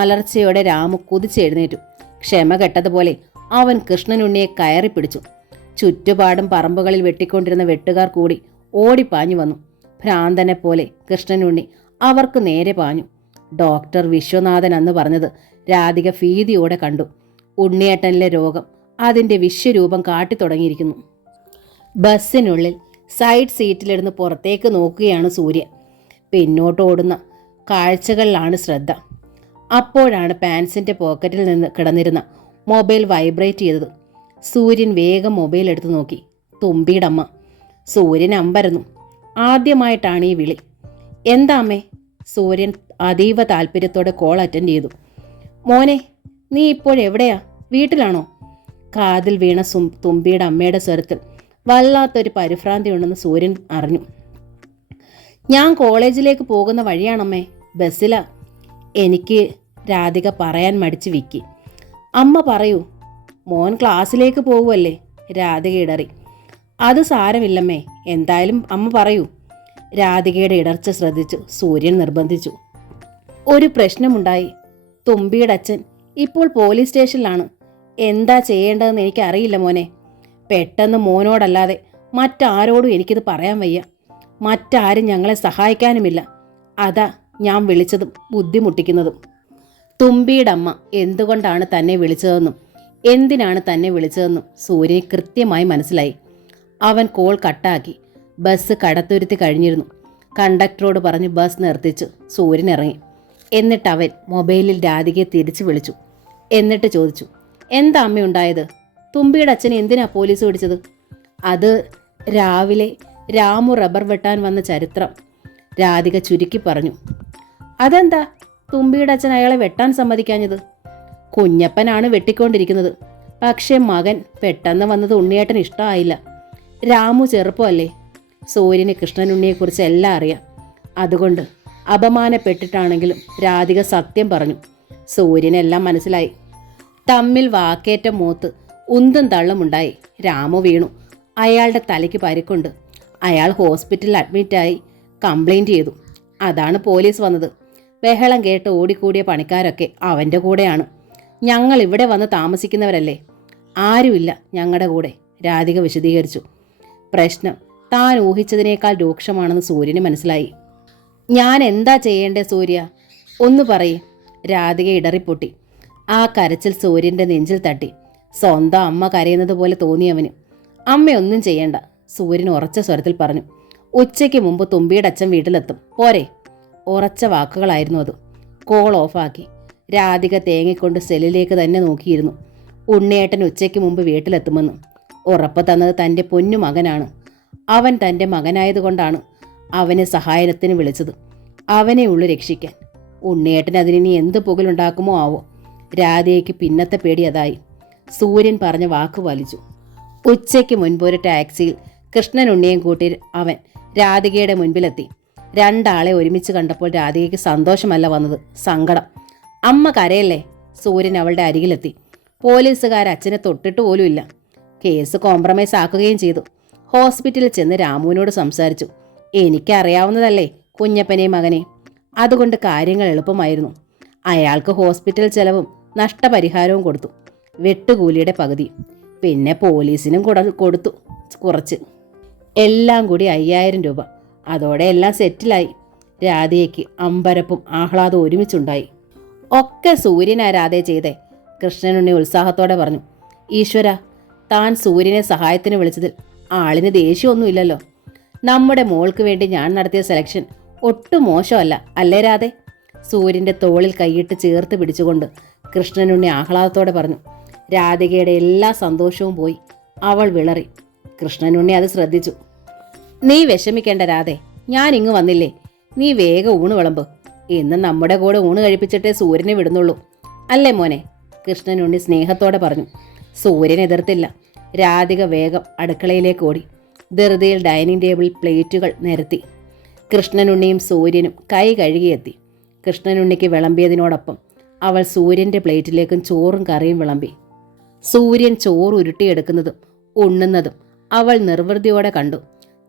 അലർച്ചയോടെ രാമു കുതിച്ചെഴുന്നേറ്റു. ക്ഷമ കെട്ടതുപോലെ അവൻ കൃഷ്ണനുണ്ണിയെ കയറി പിടിച്ചു. ചുറ്റുപാടും പറമ്പുകളിൽ വെട്ടിക്കൊണ്ടിരുന്ന വെട്ടുകാർ കൂടി ഓടിപ്പാഞ്ഞു വന്നു. ഭ്രാന്തനെ പോലെ കൃഷ്ണനുണ്ണി അവർക്ക് നേരെ പാഞ്ഞു. ഡോക്ടർ വിശ്വനാഥൻ അന്ന് പറഞ്ഞത് രാധിക ഭീതിയോടെ കണ്ടു. ഉണ്ണിയേട്ടനിലെ രോഗം അതിൻ്റെ വിശ്വരൂപം കാട്ടിത്തുടങ്ങിയിരിക്കുന്നു. ബസ്സിനുള്ളിൽ സൈഡ് സീറ്റിലിരുന്ന് പുറത്തേക്ക് നോക്കുകയാണ് സൂര്യൻ. പിന്നോട്ടോടുന്ന കാഴ്ചകളിലാണ് ശ്രദ്ധ. അപ്പോഴാണ് പാൻസിൻ്റെ പോക്കറ്റിൽ നിന്ന് കിടന്നിരുന്ന മൊബൈൽ വൈബ്രേറ്റ് ചെയ്തത്. സൂര്യൻ വേഗം മൊബൈൽ എടുത്ത് നോക്കി. തുമ്പിയുടെ അമ്മ. സൂര്യൻ അമ്പരന്നു. ആദ്യമായിട്ടാണ് ഈ വിളി. എന്താ അമ്മേ? സൂര്യൻ അതീവ താല്പര്യത്തോടെ കോൾ അറ്റൻഡ് ചെയ്തു. മോനെ, നീ ഇപ്പോഴെവിടെയാ? വീട്ടിലാണോ? കാതിൽ വീണ തുമ്പിയുടെ അമ്മയുടെ സ്വരത്തിൽ വല്ലാത്തൊരു പരിഭ്രാന്തി ഉണ്ടെന്ന് സൂര്യൻ അറിഞ്ഞു. ഞാൻ കോളേജിലേക്ക് പോകുന്ന വഴിയാണമ്മേ, ബസ്സിലാ. എനിക്ക് രാധിക പറയാൻ മടിച്ച് വിക്കി. അമ്മ പറയൂ. മോൻ ക്ലാസ്സിലേക്ക് പോകുമല്ലേ? രാധിക ഇടറി. അത് സാരമില്ലമ്മേ, എന്തായാലും അമ്മ പറയൂ. രാധികയുടെ ഇടർച്ച ശ്രദ്ധിച്ചു സൂര്യൻ നിർബന്ധിച്ചു. ഒരു പ്രശ്നമുണ്ടായി. തുമ്പിയുടെ അച്ഛൻ ഇപ്പോൾ പോലീസ് സ്റ്റേഷനിലാണ്. എന്താ ചെയ്യേണ്ടതെന്ന് എനിക്കറിയില്ല മോനെ. പെട്ടെന്ന് മോനോടല്ലാതെ മറ്റാരോടും എനിക്കിത് പറയാൻ വയ്യ. മറ്റാരും ഞങ്ങളെ സഹായിക്കാനുമില്ല. അതാ ഞാൻ വിളിച്ചതും ബുദ്ധിമുട്ടിക്കുന്നതും. തുമ്പിയുടെ അമ്മ എന്തുകൊണ്ടാണ് തന്നെ വിളിച്ചതെന്നും എന്തിനാണ് തന്നെ വിളിച്ചതെന്നും സൂര്യന് കൃത്യമായി മനസ്സിലായി. അവൻ കോൾ കട്ടാക്കി. ബസ് കടത്തുരുത്തി കഴിഞ്ഞിരുന്നു. കണ്ടക്ടറോട് പറഞ്ഞ് ബസ് നിർത്തിച്ചു സൂര്യൻ ഇറങ്ങി. എന്നിട്ട് അവൻ മൊബൈലിൽ രാധികയെ തിരിച്ചു വിളിച്ചു. എന്നിട്ട് ചോദിച്ചു, എന്താ അമ്മയുണ്ടായത്? തുമ്പിയുടെ അച്ഛനെ എന്തിനാ പോലീസ് പിടിച്ചത്? അത് രാവിലെ രാമു റബ്ബർ വെട്ടാൻ വന്ന ചരിത്രം, രാധിക ചുരുക്കി പറഞ്ഞു. അതെന്താ തുമ്പിയുടെ അച്ഛൻ അയാളെ വെട്ടാൻ സമ്മതിക്കാഞ്ഞത്? കുഞ്ഞപ്പനാണ് വെട്ടിക്കൊണ്ടിരിക്കുന്നത്. പക്ഷേ മകൻ പെട്ടെന്ന് വന്നത് ഉണ്ണിയേട്ടന് ഇഷ്ടമായില്ല. രാമു ചെറുപ്പമല്ലേ. സൂര്യന് കൃഷ്ണനുണ്ണിയെക്കുറിച്ച് എല്ലാം അറിയാം. അതുകൊണ്ട് അപമാനപ്പെട്ടിട്ടാണെങ്കിലും രാധിക സത്യം പറഞ്ഞു. സൂര്യനെല്ലാം മനസ്സിലായി. തമ്മിൽ വാക്കേറ്റ മൂത്ത് ഉന്തും തള്ളുമുണ്ടായി. രാമു വീണു. അയാളുടെ തലയ്ക്ക് പരിക്കുണ്ട്. അയാൾ ഹോസ്പിറ്റലിൽ അഡ്മിറ്റായി കംപ്ലൈൻറ്റ് ചെയ്തു. അതാണ് പോലീസ് വന്നത്. ബഹളം കേട്ട് ഓടിക്കൂടിയ പണിക്കാരൊക്കെ അവൻ്റെ കൂടെയാണ്. ഞങ്ങൾ ഇവിടെ വന്ന് താമസിക്കുന്നവരല്ലേ, ആരുമില്ല ഞങ്ങളുടെ കൂടെ, രാധിക വിശദീകരിച്ചു. പ്രശ്നം താൻ ഊഹിച്ചതിനേക്കാൾ രൂക്ഷമാണെന്ന് സൂര്യന് മനസ്സിലായി. ഞാൻ എന്താ ചെയ്യേണ്ടേ സൂര്യ, ഒന്ന് പറയേ. രാധിക ഇടറിപ്പൊട്ടി. ആ കരച്ചിൽ സൂര്യൻ്റെ നെഞ്ചിൽ തട്ടി. സ്വന്തം അമ്മ കരയുന്നത് പോലെ തോന്നിയവന്. അമ്മയൊന്നും ചെയ്യണ്ട, സൂര്യൻ ഉറച്ച സ്വരത്തിൽ പറഞ്ഞു. ഉച്ചയ്ക്ക് മുമ്പ് തുമ്പിയുടെ അച്ഛൻ വീട്ടിലെത്തും, പോരെ? ഉറച്ച വാക്കുകളായിരുന്നു അത്. കോൾ ഓഫാക്കി. രാധിക തേങ്ങിക്കൊണ്ട് സെല്ലിലേക്ക് തന്നെ നോക്കിയിരുന്നു. ഉണ്ണിയേട്ടൻ ഉച്ചയ്ക്ക് മുമ്പ് വീട്ടിലെത്തുമെന്ന് ഉറപ്പ് തന്നത് തൻ്റെ പൊന്നു മകനാണ്. അവൻ തൻ്റെ മകനായതുകൊണ്ടാണ് അവനെ സഹായത്തിന് വിളിച്ചത്, അവനെ ഉള്ളു രക്ഷിക്കാൻ. ഉണ്ണിയേട്ടൻ അതിനി എന്ത് പുകലുണ്ടാക്കുമോ ആവോ. രാധയ്ക്ക് പിന്നത്തെ പേടി അതായി. സൂര്യൻ പറഞ്ഞ വാക്ക് പാലിച്ചു. ഉച്ചയ്ക്ക് മുൻപ് ഒരു ടാക്സിയിൽ കൃഷ്ണൻ ഉണ്ണിയും കൂട്ടി അവൻ രാധികയുടെ മുൻപിലെത്തി. രണ്ടാളെ ഒരുമിച്ച് കണ്ടപ്പോൾ രാധികയ്ക്ക് സന്തോഷമല്ല വന്നത്, സങ്കടം. അമ്മ കരയല്ലേ? സൂര്യൻ അവളുടെ അരികിലെത്തി. പോലീസുകാർ അച്ഛനെ തൊട്ടിട്ട് പോലുമില്ല. കേസ് കോംപ്രമൈസ് ആക്കുകയും ചെയ്തു. ഹോസ്പിറ്റലിൽ ചെന്ന് രാമുവിനോട് സംസാരിച്ചു. എനിക്കറിയാവുന്നതല്ലേ കുഞ്ഞപ്പനെയും മകനെയും, അതുകൊണ്ട് കാര്യങ്ങൾ എളുപ്പമായിരുന്നു. അയാൾക്ക് ഹോസ്പിറ്റൽ ചെലവും നഷ്ടപരിഹാരവും കൊടുത്തു, വെട്ടുകൂലിയുടെ പകുതി. പിന്നെ പോലീസിനും കൊടുത്തു കുറച്ച്. എല്ലാം കൂടി 5000 രൂപ. അതോടെ എല്ലാം സെറ്റിലായി. രാധയ്ക്ക് അമ്പരപ്പും ആഹ്ലാദവും ഒരുമിച്ചുണ്ടായി. ഒക്കെ സൂര്യനാ രാധയെ ചെയ്തേ, കൃഷ്ണനുണ്ണി ഉത്സാഹത്തോടെ പറഞ്ഞു. ഈശ്വര, താൻ സൂര്യനെ സഹായത്തിന് വിളിച്ചതിൽ ആളിന് ദേഷ്യമൊന്നുമില്ലല്ലോ. നമ്മുടെ മോൾക്ക് വേണ്ടി ഞാൻ നടത്തിയ സെലക്ഷൻ ഒട്ടും മോശമല്ല അല്ലേ രാധേ? സൂര്യൻ്റെ തോളിൽ കൈയിട്ട് ചേർത്ത് പിടിച്ചുകൊണ്ട് കൃഷ്ണനുണ്ണി ആഹ്ലാദത്തോടെ പറഞ്ഞു. രാധികയുടെ എല്ലാ സന്തോഷവും പോയി. അവൾ വിളറി. കൃഷ്ണനുണ്ണി അത് ശ്രദ്ധിച്ചു. നീ വിഷമിക്കേണ്ട രാധേ, ഞാൻ ഇങ്ങ് വന്നില്ലേ, നീ വേഗം ഊണ് വിളമ്പ്. ഇന്ന് നമ്മുടെ കൂടെ ഊണ് കഴിപ്പിച്ചിട്ടേ സൂര്യനെ വിടുന്നുള്ളൂ, അല്ലേ മോനെ? കൃഷ്ണനുണ്ണി സ്നേഹത്തോടെ പറഞ്ഞു. സൂര്യൻ എതിർത്തില്ല. രാധിക വേഗം അടുക്കളയിലേക്ക് ഓടി. ധൃതിയിൽ ഡൈനിങ് ടേബിളിൽ പ്ലേറ്റുകൾ നിരത്തി. കൃഷ്ണനുണ്ണിയും സൂര്യനും കൈ കഴുകിയെത്തി. കൃഷ്ണനുണ്ണിക്ക് വിളമ്പിയതിനോടൊപ്പം അവൾ സൂര്യൻ്റെ പ്ലേറ്റിലേക്കും ചോറും കറിയും വിളമ്പി. സൂര്യൻ ചോറ് ഉരുട്ടിയെടുക്കുന്നതും ഉണ്ണുന്നതും അവൾ നിർവൃതിയോടെ കണ്ടു.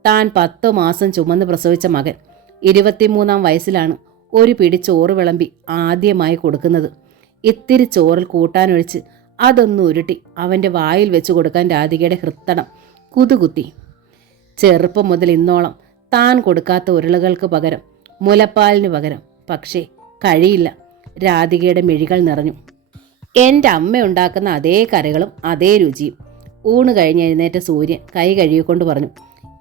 താൻ 10 മാസം ചുമന്ന് പ്രസവിച്ച മകൻ 23-ാം വയസ്സിലാണ് ഒരു പിടി ചോറ് വിളമ്പി ആദ്യമായി കൊടുക്കുന്നത്. ഇത്തിരി ചോറിൽ കൂട്ടാനൊഴിച്ച് അതൊന്ന് ഉരുട്ടി അവൻ്റെ വായിൽ വെച്ച് കൊടുക്കാൻ രാധികയുടെ ഹൃത്തടം കുതുകുത്തി. ചെറുപ്പം മുതൽ ഇന്നോളം താൻ കൊടുക്കാത്ത ഉരുളകൾക്ക് പകരം, മുലപ്പാലിന് പകരം. പക്ഷേ കഴിയില്ല. രാധികയുടെ മിഴികൾ നിറഞ്ഞു. എൻ്റെ അമ്മ ഉണ്ടാക്കുന്ന അതേ കറികളും അതേ രുചിയും. ഊണ് കഴിഞ്ഞ് എഴുന്നേറ്റ സൂര്യൻ കൈ കഴുകിക്കൊണ്ട് പറഞ്ഞു.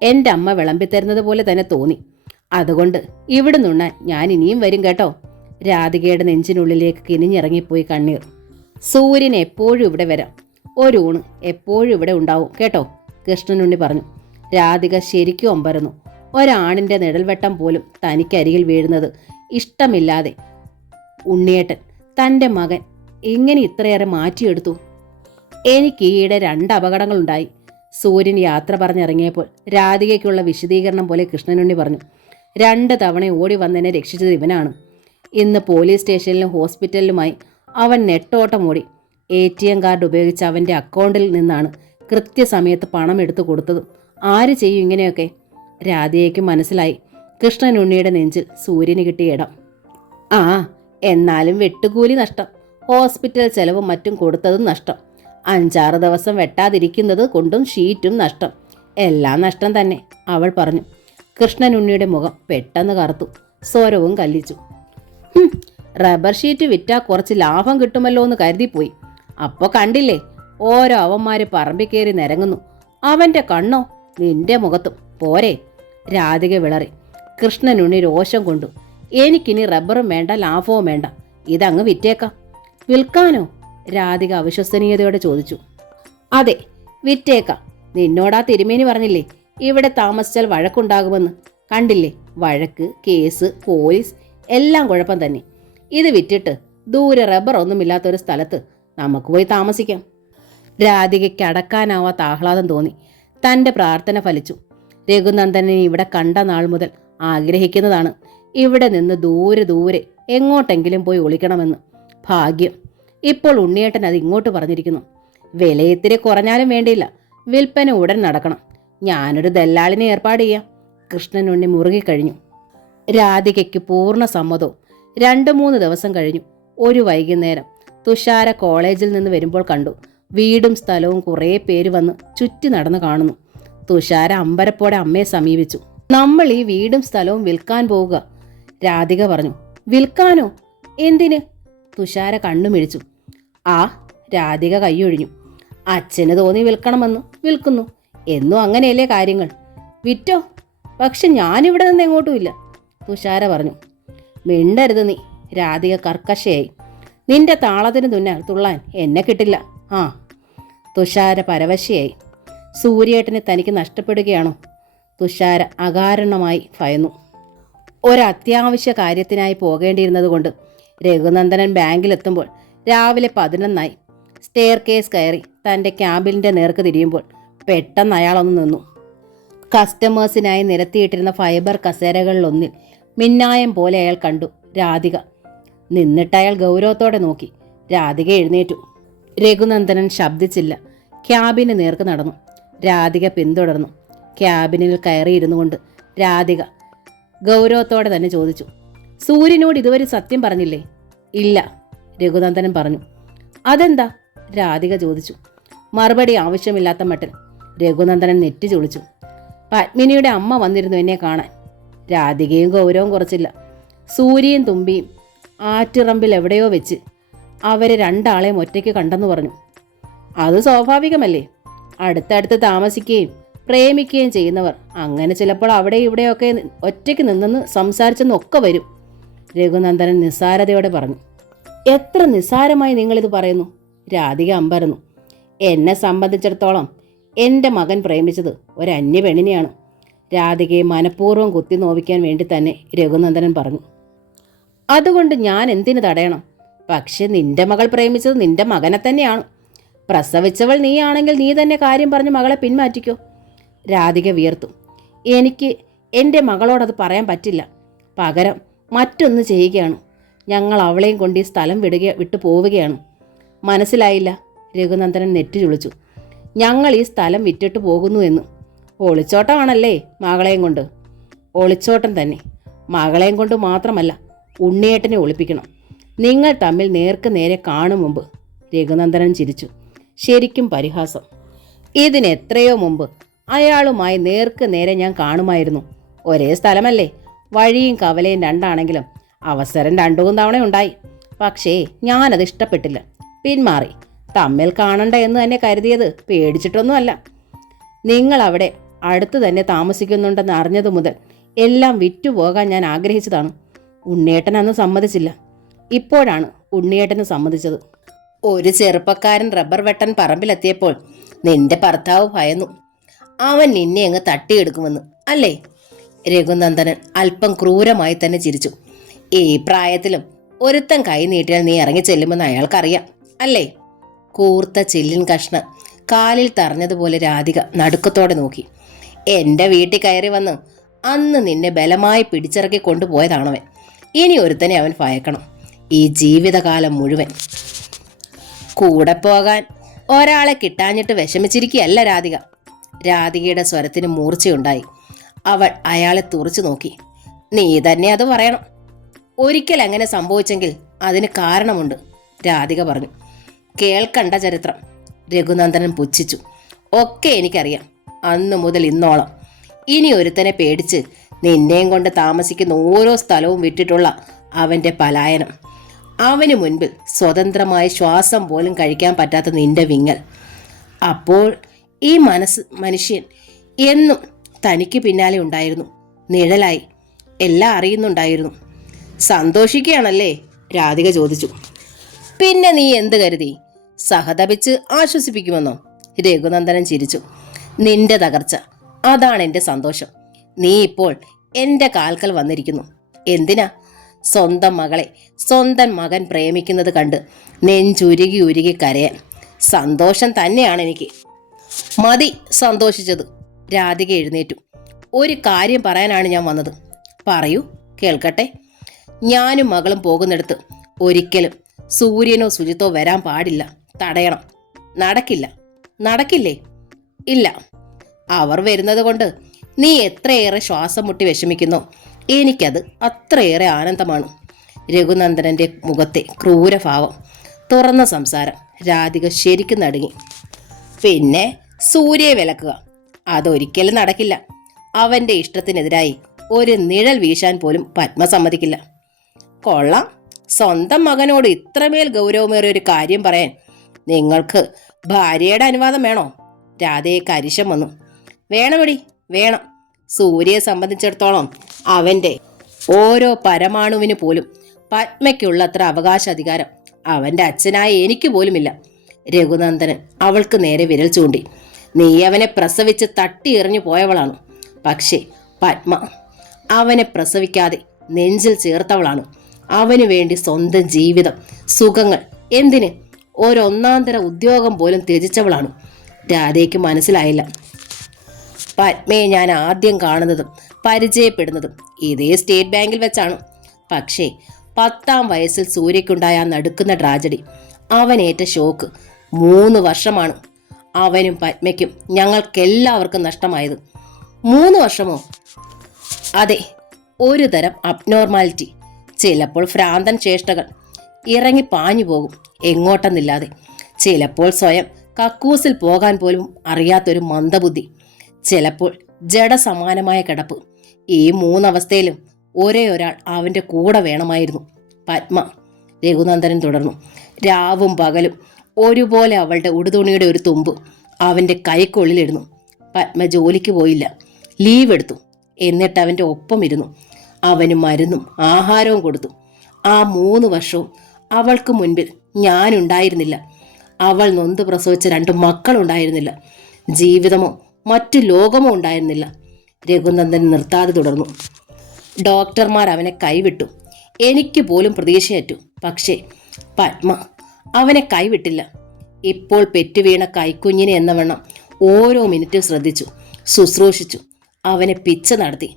എൻ്റെ അമ്മ വിളമ്പിത്തരുന്നത് പോലെ തന്നെ തോന്നി. അതുകൊണ്ട് ഇവിടെ നിന്നുണ്ണാൻ ഞാൻ ഇനിയും വരും കേട്ടോ. രാധികയുടെ നെഞ്ചിനുള്ളിലേക്ക് കിനിഞ്ഞിറങ്ങിപ്പോയി കണ്ണീർ. സൂര്യൻ എപ്പോഴും ഇവിടെ വരാം, ഒരു ഊണ് എപ്പോഴും ഇവിടെ ഉണ്ടാവും കേട്ടോ, കൃഷ്ണനുണ്ണി പറഞ്ഞു. രാധിക ശരിക്കും ഒമ്പരന്നു. ഒരാണിൻ്റെ നിഴൽവെട്ടം പോലും തനിക്കരികിൽ വീഴുന്നത് ഇഷ്ടമില്ലാതെ ഉണ്ണിയേട്ടൻ തൻ്റെ മകൻ എങ്ങനെ ഇത്രയേറെ മാറ്റിയെടുത്തു? എനിക്ക് ഈയിടെ 2 അപകടങ്ങളുണ്ടായി. സൂര്യൻ യാത്ര പറഞ്ഞിറങ്ങിയപ്പോൾ രാധികയ്ക്കുള്ള വിശദീകരണം പോലെ കൃഷ്ണനുണ്ണി പറഞ്ഞു. 2 തവണ ഓടി വന്നെന്നെ രക്ഷിച്ചത് ഇവനാണ്. ഇന്ന് പോലീസ് സ്റ്റേഷനിലും ഹോസ്പിറ്റലിലുമായി അവൻ നെട്ടോട്ടം ഓടി. ATM കാർഡ് ഉപയോഗിച്ച് അവൻ്റെ അക്കൗണ്ടിൽ നിന്നാണ് കൃത്യസമയത്ത് പണം എടുത്തു കൊടുത്തത്. ആര് ചെയ്യും ഇങ്ങനെയൊക്കെ? രാധികയ്ക്ക് മനസ്സിലായി കൃഷ്ണനുണ്ണിയുടെ നെഞ്ചിൽ സൂര്യന് കിട്ടിയ ഇടം. ആ, എന്നാലും വെട്ടുകൂലി നഷ്ടം, ഹോസ്പിറ്റൽ ചെലവും മറ്റും കൊടുത്തതും നഷ്ടം, 5-6 ദിവസം വെട്ടാതിരിക്കുന്നത് കൊണ്ടും ഷീറ്റും നഷ്ടം, എല്ലാം നഷ്ടം തന്നെ, അവൾ പറഞ്ഞു. കൃഷ്ണനുണ്ണിയുടെ മുഖം പെട്ടെന്ന് കറുത്തു. സ്വരവും കല്ലിച്ചു. റബ്ബർ ഷീറ്റ് വിറ്റാൽ കുറച്ച് ലാഭം കിട്ടുമല്ലോ എന്ന് കരുതിപ്പോയി. അപ്പോൾ കണ്ടില്ലേ, ഓരോ അവന്മാര് പറമ്പിൽ കയറി നിരങ്ങുന്നു. അവൻ്റെ കണ്ണോ നിന്റെ മുഖത്തും പോരെ? രാധിക വിളറി. കൃഷ്ണനുണ്ണി രോഷം കൊണ്ടു. എനിക്കിനി റബ്ബറും വേണ്ട, ലാഭവും വേണ്ട, ഇതങ്ങ് വിറ്റേക്കാം. വിൽക്കാനോ? രാധിക അവിശ്വസനീയതയോടെ ചോദിച്ചു. അതെ, വിറ്റേക്കാം. നിന്നോടാ തിരുമേനി പറഞ്ഞില്ലേ ഇവിടെ താമസിച്ചാൽ വഴക്കുണ്ടാകുമെന്ന്? കണ്ടില്ലേ, വഴക്ക്, കേസ്, പോലീസ് എല്ലാം കുഴപ്പം തന്നെ. ഇത് വിറ്റിട്ട് ദൂരെ റബ്ബർ ഒന്നുമില്ലാത്തൊരു സ്ഥലത്ത് നമുക്ക് പോയി താമസിക്കാം. രാധികയ്ക്ക് അടക്കാനാവാത്ത ആഹ്ലാദം തോന്നി. തൻ്റെ പ്രാർത്ഥന ഫലിച്ചു. രഘുനന്ദനെ ഇവിടെ കണ്ട നാൾ മുതൽ ആഗ്രഹിക്കുന്നതാണ് ഇവിടെ നിന്ന് ദൂരെ ദൂരെ എങ്ങോട്ടെങ്കിലും പോയി ഒളിക്കണമെന്ന്. ഭാഗ്യം, ഇപ്പോൾ ഉണ്ണിയേട്ടൻ അത് ഇങ്ങോട്ട് പറഞ്ഞിരിക്കുന്നു. വിലയിത്തിരി കുറഞ്ഞാലും വേണ്ടിയില്ല, വിൽപ്പന ഉടൻ നടക്കണം. ഞാനൊരു ദല്ലാളിനെ ഏർപ്പാട് ചെയ്യാം. കൃഷ്ണനുണ്ണി മുറുകിക്കഴിഞ്ഞു. രാധികയ്ക്ക് പൂർണ്ണ സമ്മതവും. 2-3 ദിവസം കഴിഞ്ഞു. ഒരു വൈകുന്നേരം തുഷാര കോളേജിൽ നിന്ന് വരുമ്പോൾ കണ്ടു. വീടും സ്ഥലവും കുറേ പേര് വന്ന് ചുറ്റി നടന്നു കാണുന്നു. തുഷാര അമ്പരപ്പോടെ അമ്മയെ സമീപിച്ചു. നമ്മൾ ഈ വീടും സ്ഥലവും വിൽക്കാൻ പോവുക, രാധിക പറഞ്ഞു. വിൽക്കാനോ? എന്തിന്? തുഷാര കണ്ണുമിഴിച്ചു. ആ, രാധിക കൈയൊഴിഞ്ഞു. അച്ഛന് തോന്നി വിൽക്കണമെന്ന് വിൽക്കുന്നു. എന്നും അങ്ങനെയല്ലേ കാര്യങ്ങൾ. വിറ്റോ? പക്ഷെ ഞാനിവിടെ നിന്ന് എങ്ങോട്ടുമില്ല, തുഷാര പറഞ്ഞു. മിണ്ടരുത് നീ, രാധിക കർക്കശയായി. നിന്റെ താളത്തിന് തുള്ളാൻ എന്നെ കിട്ടില്ല. ആ, തുഷാര പരവശയായി. സൂര്യേട്ടനെ തനിക്ക് നഷ്ടപ്പെടുകയാണോ? തുഷാര അകാരണമായി ഭയന്നു. ഒരത്യാവശ്യ കാര്യത്തിനായി പോകേണ്ടിയിരുന്നത് കൊണ്ട് രഘുനന്ദനൻ ബാങ്കിലെത്തുമ്പോൾ രാവിലെ 11 സ്റ്റെയർ കേസ് കയറി തൻ്റെ ക്യാബിൻ്റെ നേർക്ക് തിരിയുമ്പോൾ പെട്ടെന്ന് അയാളൊന്ന് നിന്നു. കസ്റ്റമേഴ്സിനായി നിരത്തിയിട്ടിരുന്ന ഫൈബർ കസേരകളിലൊന്നിൽ മിന്നായം പോലെ അയാൾ കണ്ടു രാധിക. നിന്നിട്ട് അയാൾ ഗൗരവത്തോടെ നോക്കി. രാധിക എഴുന്നേറ്റു. രഘുനന്ദനൻ ശബ്ദിച്ചില്ല. ക്യാബിന് നേർക്ക് നടന്നു. രാധിക പിന്തുടർന്നു. ക്യാബിനിൽ കയറിയിരുന്നു കൊണ്ട് രാധിക ഗൗരവത്തോടെ തന്നെ ചോദിച്ചു, സൂര്യനോട് ഇതുവരെ സത്യം പറഞ്ഞില്ലേ? ഇല്ല, രഘുനന്ദനൻ പറഞ്ഞു. അതെന്താ? രാധിക ചോദിച്ചു. മറുപടി ആവശ്യമില്ലാത്ത മട്ടിൽ രഘുനന്ദനൻ നെറ്റി ചൊളിച്ചു. പത്മിനിയുടെ അമ്മ വന്നിരുന്നു എന്നെ കാണാൻ. രാധികയും ഗൗരവം കുറച്ചില്ല. സൂര്യയും തുമ്പിയും ആറ്റിറമ്പിൽ എവിടെയോ വെച്ച് അവരെ രണ്ടാളെയും ഒറ്റയ്ക്ക് കണ്ടെന്ന് പറഞ്ഞു. അത് സ്വാഭാവികമല്ലേ? അടുത്തടുത്ത് താമസിക്കുകയും പ്രേമിക്കുകയും ചെയ്യുന്നവർ അങ്ങനെ ചിലപ്പോൾ അവിടെ ഇവിടെയൊക്കെ ഒറ്റയ്ക്ക് നിന്നെന്ന് സംസാരിച്ചെന്നൊക്കെ വരും, രഘുനന്ദനൻ നിസ്സാരതയോടെ പറഞ്ഞു. എത്ര നിസ്സാരമായി നിങ്ങളിത് പറയുന്നു, രാധിക അമ്പരന്നു. എന്നെ സംബന്ധിച്ചിടത്തോളം എൻ്റെ മകൻ പ്രേമിച്ചത് ഒരന്യ പെണ്ണിനെയാണ്. രാധികയെ മനഃപൂർവ്വം കുത്തി നോവിക്കാൻ വേണ്ടി തന്നെ രഘുനന്ദനൻ പറഞ്ഞു. അതുകൊണ്ട് ഞാൻ എന്തിനു തടയണം? പക്ഷെ നിന്റെ മകൾ പ്രേമിച്ചത് നിന്റെ മകനെ തന്നെയാണ്. പ്രസവിച്ചവൾ നീയാണെങ്കിൽ നീ തന്നെ കാര്യം പറഞ്ഞ് മകളെ പിന്മാറ്റിക്കോ. രാധിക വിയർത്തു. എനിക്ക് എൻ്റെ മകളോടത് പറയാൻ പറ്റില്ല. പകരം മറ്റൊന്ന് ചെയ്യുകയാണ്. ഞങ്ങൾ അവളെയും കൊണ്ട് ഈ സ്ഥലം വിട്ടു പോവുകയാണ്. മനസ്സിലായില്ല, രഘുനന്ദനൻ നെറ്റി ചുളിച്ചു. ഞങ്ങൾ ഈ സ്ഥലം വിറ്റിട്ട് പോകുന്നു എന്ന്. ഒളിച്ചോട്ടമാണല്ലേ മകളെയും കൊണ്ട്? ഒളിച്ചോട്ടം തന്നെ. മകളെയും കൊണ്ട് മാത്രമല്ല, ഉണ്ണിയേട്ടനെ ഒളിപ്പിക്കണം. നിങ്ങൾ തമ്മിൽ നേർക്ക് നേരെ കാണും മുമ്പ്. രഘുനന്ദനൻ ചിരിച്ചു. ശരിക്കും പരിഹാസം. ഇതിനെത്രയോ മുമ്പ് അയാളുമായി നേർക്ക് നേരെ ഞാൻ കാണുമായിരുന്നു. ഒരേ സ്ഥലമല്ലേ, വഴിയും കവലയും രണ്ടാണെങ്കിലും അവസരം 2-3 തവണ ഉണ്ടായി. പക്ഷേ ഞാനത് ഇഷ്ടപ്പെട്ടില്ല, പിന്മാറി. തമ്മിൽ കാണണ്ട എന്ന് തന്നെ കരുതിയത് പേടിച്ചിട്ടൊന്നുമല്ല. നിങ്ങൾ അവിടെ അടുത്ത് തന്നെ താമസിക്കുന്നുണ്ടെന്ന് അറിഞ്ഞതു മുതൽ എല്ലാം വിറ്റുപോകാൻ ഞാൻ ആഗ്രഹിച്ചതാണ്. ഉണ്ണിയേട്ടൻ അന്ന് സമ്മതിച്ചില്ല. ഇപ്പോഴാണ് ഉണ്ണിയേട്ടന് സമ്മതിച്ചത്. ഒരു ചെറുപ്പക്കാരൻ റബ്ബർ വെട്ടൻ പറമ്പിലെത്തിയപ്പോൾ നിന്റെ ഭർത്താവ് ഭയന്നു. അവൻ നിന്നെ അങ്ങ് തട്ടിയെടുക്കുമെന്ന് അല്ലേ? രഘുനന്ദനൻ അല്പം ക്രൂരമായി തന്നെ ചിരിച്ചു. ഈ പ്രായത്തിലും ഒരുത്തൻ കൈ നീട്ടിയാൽ നീ ഇറങ്ങി ചെല്ലുമെന്ന് അയാൾക്കറിയാം അല്ലേ? കൂർത്ത ചില്ലിൻ കഷ്ണം കാലിൽ തറഞ്ഞതുപോലെ രാധിക നടുക്കത്തോടെ നോക്കി. എൻ്റെ വീട്ടിൽ കയറി വന്ന് അന്ന് നിന്നെ ബലമായി പിടിച്ചിറക്കി കൊണ്ടുപോയതാണവൻ. ഇനി ഒരുത്തനെ അവൻ ഭയക്കണം ഈ ജീവിതകാലം മുഴുവൻ. കൂടെ പോകാൻ ഒരാളെ കിട്ടാഞ്ഞിട്ട് വിഷമിച്ചിരിക്കുകയല്ല രാധിക. രാധികയുടെ സ്വരത്തിന് മൂർച്ചയുണ്ടായി. അവൾ അയാളെ തുറച്ചു നോക്കി. നീ തന്നെ അത് പറയണം. ഒരിക്കൽ അങ്ങനെ സംഭവിച്ചെങ്കിൽ അതിന് കാരണമുണ്ട്, രാധിക പറഞ്ഞു. കേൾക്കണ്ട ചരിത്രം, രഘുനന്ദനൻ പുച്ഛിച്ചു. ഒക്കെ എനിക്കറിയാം, അന്നു മുതൽ ഇന്നോളം. ഇനി ഒരുത്തനെ പേടിച്ച് നിന്നെയും കൊണ്ട് താമസിക്കുന്ന ഓരോ സ്ഥലവും വിട്ടിട്ടുള്ള അവൻ്റെ പലായനം, അവന് മുൻപിൽ സ്വതന്ത്രമായി ശ്വാസം പോലും കഴിക്കാൻ പറ്റാത്ത നിന്റെ വിങ്ങൽ. അപ്പോൾ ഈ മനുഷ്യൻ എന്നും തനിക്ക് പിന്നാലെ ഉണ്ടായിരുന്നു, നിഴലായി. എല്ലാം അറിയുന്നുണ്ടായിരുന്നു. സന്തോഷിക്കുകയാണല്ലേ? രാധിക ചോദിച്ചു. പിന്നെ നീ എന്ത് കരുതി? സഹതപിച്ച് ആശ്വസിപ്പിക്കുമെന്നോ? രഘുനന്ദനൻ ചിരിച്ചു. നിന്റെ തകർച്ച, അതാണ് എൻ്റെ സന്തോഷം. നീ ഇപ്പോൾ എൻ്റെ കാൽക്കൽ വന്നിരിക്കുന്നു. എന്തിനാ? സ്വന്തം മകളെ സ്വന്തം മകൻ പ്രേമിക്കുന്നത് കണ്ട് നെഞ്ചുരുകി ഉരുകി കരയാൻ. സന്തോഷം തന്നെയാണ് എനിക്ക്. മതി സന്തോഷിച്ചത്. രാധിക എഴുന്നേറ്റു. ഒരു കാര്യം പറയാനാണ് ഞാൻ വന്നത്. പറയൂ, കേൾക്കട്ടെ. ഞാനും മകളും പോകുന്നിടത്ത് ഒരിക്കലും സൂര്യനോ സുജിത്തോ വരാൻ പാടില്ല. തടയണം. നടക്കില്ല. നടക്കില്ലേ? ഇല്ല. അവർ വരുന്നത് കൊണ്ട് നീ എത്രയേറെ ശ്വാസം മുട്ടി വിഷമിക്കുന്നോ, എനിക്കത് അത്രയേറെ ആനന്ദമാണ്. രഘുനന്ദനൻ്റെ മുഖത്തെ ക്രൂരഭാവം. തുറന്ന സംസാരം. രാധിക ശരിക്കും നടുങ്ങി. പിന്നെ സൂര്യയെ വിലക്കുക, അതൊരിക്കലും നടക്കില്ല. അവൻ്റെ ഇഷ്ടത്തിനെതിരായി ഒരു നിഴൽ വീശാൻ പോലും പത്മ സമ്മതിക്കില്ല. കൊള്ളാം, സ്വന്തം മകനോട് ഇത്രമേൽ ഗൗരവമേറിയ ഒരു കാര്യം പറയാൻ നിങ്ങൾക്ക് ഭാര്യയുടെ അനുവാദം വേണോ? രാധയെ കരിശം വന്നു. വേണമെടി, വേണം. സൂര്യയെ സംബന്ധിച്ചിടത്തോളം അവൻ്റെ ഓരോ പരമാണുവിന് പോലും പത്മയ്ക്കുള്ളത്ര അവകാശാധികാരം അവൻ്റെ അച്ഛനായ എനിക്ക് പോലുമില്ല. രഘുനന്ദനൻ അവൾക്ക് നേരെ വിരൽ ചൂണ്ടി. നീ അവനെ പ്രസവിച്ച് തട്ടി എറിഞ്ഞു പോയവളാണ്. പക്ഷേ പത്മ അവനെ പ്രസവിക്കാതെ നെഞ്ചിൽ ചേർത്തവളാണ്. അവനു വേണ്ടി സ്വന്തം ജീവിതം, സുഖങ്ങൾ, എന്തിന് ഒരൊന്നാന്തര ഉദ്യോഗം പോലും ത്യജിച്ചവളാണ്. രാധയ്ക്ക് മനസ്സിലായില്ല. പത്മയെ ഞാൻ ആദ്യം കാണുന്നതും പരിചയപ്പെടുന്നതും ഇതേ സ്റ്റേറ്റ് ബാങ്കിൽ വെച്ചാണ്. പക്ഷേ 10ാം വയസ്സിൽ സൂര്യയ്ക്കുണ്ടായ ആ നടുക്കുന്ന ട്രാജഡി, അവനേറ്റ ഷോക്ക് 3 വർഷമാണ് അവനും പത്മയ്ക്കും ഞങ്ങൾക്കെല്ലാവർക്കും നഷ്ടമായത്. 3 വർഷമോ? അതെ, ഒരു തരം അബ്നോർമാലിറ്റി. ചിലപ്പോൾ ഭ്രാന്തൻ ചേഷ്ടകൾ, ഇറങ്ങി പാഞ്ഞു പോകും എങ്ങോട്ടെന്നില്ലാതെ. ചിലപ്പോൾ സ്വയം കക്കൂസിൽ പോകാൻ പോലും അറിയാത്തൊരു മന്ദബുദ്ധി. ചിലപ്പോൾ ജഡസമാനമായ കിടപ്പ്. ഈ 3 അവസ്ഥയിലും ഒരേ ഒരാൾ അവൻ്റെ കൂടെ വേണമായിരുന്നു, പത്മ. രഘുനന്ദനൻ തുടർന്നു. രാവും പകലും ഒരുപോലെ അവളുടെ ഉടുതുണിയുടെ ഒരു തുമ്പ് അവൻ്റെ കൈക്കുള്ളിലിരുന്നു. പത്മ ജോലിക്ക് പോയില്ല, ലീവ് എടുത്തു. എന്നിട്ട് അവൻ്റെ ഒപ്പം ഇരുന്നു. അവന് മരുന്നും ആഹാരവും കൊടുത്തു. ആ 3 വർഷവും അവൾക്ക് മുൻപിൽ ഞാനുണ്ടായിരുന്നില്ല. അവൾ നൊന്ത് പ്രസവിച്ച 2 മക്കളുണ്ടായിരുന്നില്ല. ജീവിതമോ മറ്റു ലോകമോ ഉണ്ടായിരുന്നില്ല. രഘുനന്ദൻ നിർത്താതെ തുടർന്നു. ഡോക്ടർമാർ അവനെ കൈവിട്ടു. എനിക്ക് പോലും പ്രതീക്ഷയറ്റു. പക്ഷേ പത്മ അവനെ കൈവിട്ടില്ല. ഇപ്പോൾ പെറ്റുവീണ കൈക്കുഞ്ഞിനെ എന്നവണ്ണം ഓരോ മിനിറ്റും ശ്രദ്ധിച്ചു, ശുശ്രൂഷിച്ചു. അവനെ പിച്ച നടത്തി.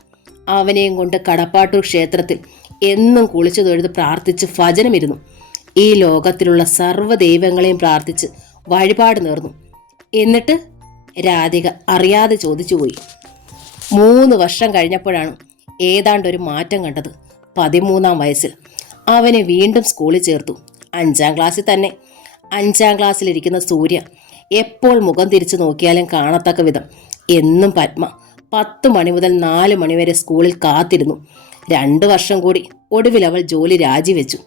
അവനെയും കൊണ്ട് കടപ്പാട്ടൂർ ക്ഷേത്രത്തിൽ എന്നും കുളിച്ചു തൊഴുത് പ്രാർത്ഥിച്ച് ഭജനമിരുന്നു. ഈ ലോകത്തിലുള്ള സർവ്വ ദൈവങ്ങളെയും പ്രാർത്ഥിച്ച് വഴിപാട് നേർന്നു. എന്നിട്ട് രാധിക അറിയാതെ ചോദിച്ചുപോയി. 3 വർഷം കഴിഞ്ഞപ്പോഴാണ് ഏതാണ്ടൊരു മാറ്റം കണ്ടത്. 13ാം വയസ്സിൽ അവനെ വീണ്ടും സ്കൂളിൽ ചേർത്തു. 5ാം ക്ലാസ്സിൽ തന്നെ. 5ാം ക്ലാസ്സിലിരിക്കുന്ന സൂര്യ എപ്പോൾ മുഖം തിരിച്ചു നോക്കിയാലും കാണത്തക്ക വിധം എന്നും പത്മ 10 മണി മുതൽ 4 മണി വരെ സ്കൂളിൽ കാത്തിരുന്നു. 2 വർഷം കൂടി. ഒടുവിൽ അവൾ ജോലി രാജിവെച്ചു.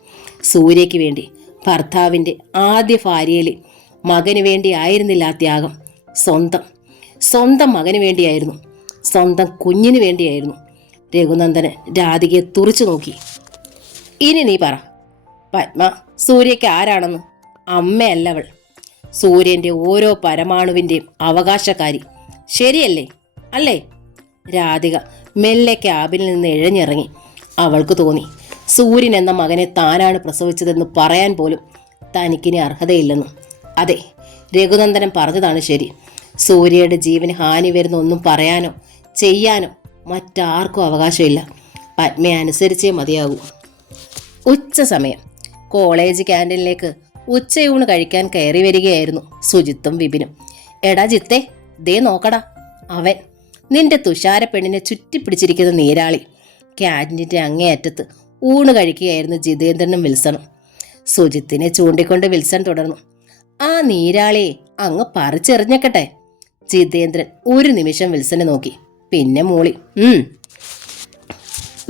സൂര്യയ്ക്ക് വേണ്ടി, ഭർത്താവിൻ്റെ ആദ്യ ഭാര്യയിലെ മകന് വേണ്ടി ആയിരുന്നില്ല ആ ത്യാഗം. സ്വന്തം മകന് വേണ്ടിയായിരുന്നു, സ്വന്തം കുഞ്ഞിന് വേണ്ടിയായിരുന്നു. രഘുനന്ദനൻ രാധികയെ തുറിച്ചു നോക്കി. ഇനി നീ പറ, പത്മ സൂര്യയ്ക്ക് ആരാണെന്ന്? അമ്മയല്ലവൾ, സൂര്യൻ്റെ ഓരോ പരമാണുവിൻ്റെയും അവകാശക്കാരി. ശരിയല്ലേ? അല്ലേ? രാധിക മെല്ലെ ക്യാബിനിൽ നിന്ന് ഇഴഞ്ഞിറങ്ങി. അവൾക്ക് തോന്നി സൂര്യൻ എന്ന മകനെ താനാണ് പ്രസവിച്ചതെന്ന് പറയാൻ പോലും തനിക്കിനി അർഹതയില്ലെന്ന്. അതെ, രഘുനന്ദനൻ പറഞ്ഞതാണ് ശരി. സൂര്യയുടെ ജീവന് ഹാനി വരുന്ന ഒന്നും പറയാനോ ചെയ്യാനോ മറ്റാർക്കും അവകാശമില്ല. പത്മയെ അനുസരിച്ചേ മതിയാകൂ. ഉച്ച സമയം. കോളേജ് ക്യാൻറ്റീനിലേക്ക് ഉച്ചയൂണ് കഴിക്കാൻ കയറി വരികയായിരുന്നു സുജിത്തും വിപിനും. എടാ ജിത്തേ, ദേ നോക്കടാ, അവൻ നിന്റെ തുഷാര പെണ്ണിനെ ചുറ്റിപ്പിടിച്ചിരിക്കുന്ന നീരാളി. ക്യാൻറ്റീൻ്റെ അങ്ങേയറ്റത്ത് ഊണ് കഴിക്കുകയായിരുന്നു ജിതേന്ദ്രനും വിൽസണും. സുജിത്തിനെ ചൂണ്ടിക്കൊണ്ട് വിൽസൺ തുടർന്നു. ആ നീരാളിയെ അങ്ങ് പറിച്ചെറിഞ്ഞേക്കട്ടെ. ജിതേന്ദ്രൻ ഒരു നിമിഷം വിൽസനെ നോക്കി, പിന്നെ മൂളി.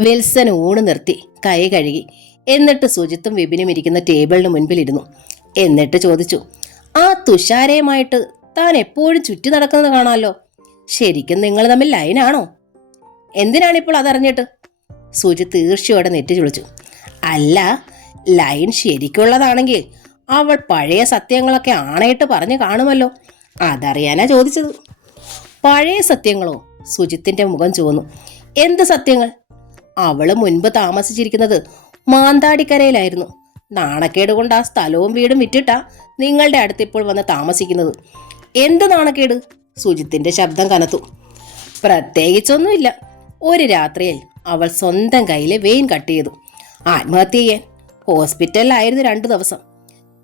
വിൽസൺ ഊണ് നിർത്തി കൈ കഴുകി. എന്നിട്ട് സുജിത്തും വിപിനും ഇരിക്കുന്ന ടേബിളിന് മുൻപിലിരുന്നു. എന്നിട്ട് ചോദിച്ചു, ആ തുഷാരയുമായിട്ട് താൻ എപ്പോഴും ചുറ്റി നടക്കുന്നത് കാണാമല്ലോ. ശരിക്കും നിങ്ങൾ തമ്മിൽ ലൈനാണോ? എന്തിനാണിപ്പോൾ അതറിഞ്ഞിട്ട്? സുജിത്ത് ഈർഷ്യയോടെ നെറ്റി ചുളിച്ചു. അല്ല, ലൈൻ ശരിക്കുള്ളതാണെങ്കിൽ അവൾ പഴയ സത്യങ്ങളൊക്കെ ആണയിട്ട് പറഞ്ഞു കാണുമല്ലോ, അതറിയാനാ ചോദിച്ചത്. പഴയ സത്യങ്ങളോ? സുജിത്തിന്റെ മുഖം ചുവന്നു. എന്ത് സത്യങ്ങൾ? അവള് മുൻപ് താമസിച്ചിരിക്കുന്നത് മാന്താടിക്കരയിലായിരുന്നു. നാണക്കേട് കൊണ്ട് ആ സ്ഥലവും വീടും വിറ്റിട്ടാ നിങ്ങളുടെ അടുത്തിപ്പോൾ വന്ന് താമസിക്കുന്നത്. എന്ത് നാണക്കേട്? സുജിത്തിന്റെ ശബ്ദം കനത്തു. പ്രത്യേകിച്ചൊന്നുമില്ല. ഒരു രാത്രിയിൽ അവൾ സ്വന്തം കയ്യിലെ വെയിൻ കട്ട് ചെയ്തു. ആത്മഹത്യ ചെയ്യാൻ. ഹോസ്പിറ്റലിലായിരുന്നു 2 ദിവസം.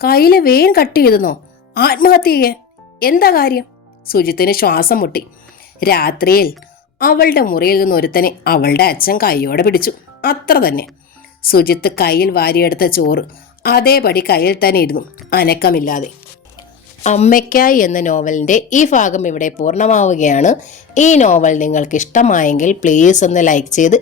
കയ്യിലെ വെയിൻ കട്ട് ചെയ്തെന്നോ? ആത്മഹത്യ ചെയ്യാൻ? എന്താ കാര്യം? സുജിത്തിന് ശ്വാസം മുട്ടി. രാത്രിയിൽ അവളുടെ മുറിയിൽ നിന്ന് ഒരുത്തനെ അവളുടെ അച്ഛൻ കൈയോടെ പിടിച്ചു, അത്ര തന്നെ. സുജിത്ത് കയ്യിൽ വാരിയെടുത്ത ചോറ് അതേപടി കയ്യിൽ തന്നെ ഇരുന്നു, അനക്കമില്ലാതെ. അമ്മയ്ക്കായി എന്ന നോവലിൻ്റെ ഈ ഭാഗം ഇവിടെ പൂർണ്ണമാവുകയാണ്. ഈ നോവൽ നിങ്ങൾക്ക് ഇഷ്ടമായെങ്കിൽ പ്ലീസ് ഒന്ന് ലൈക്ക് ചെയ്ത്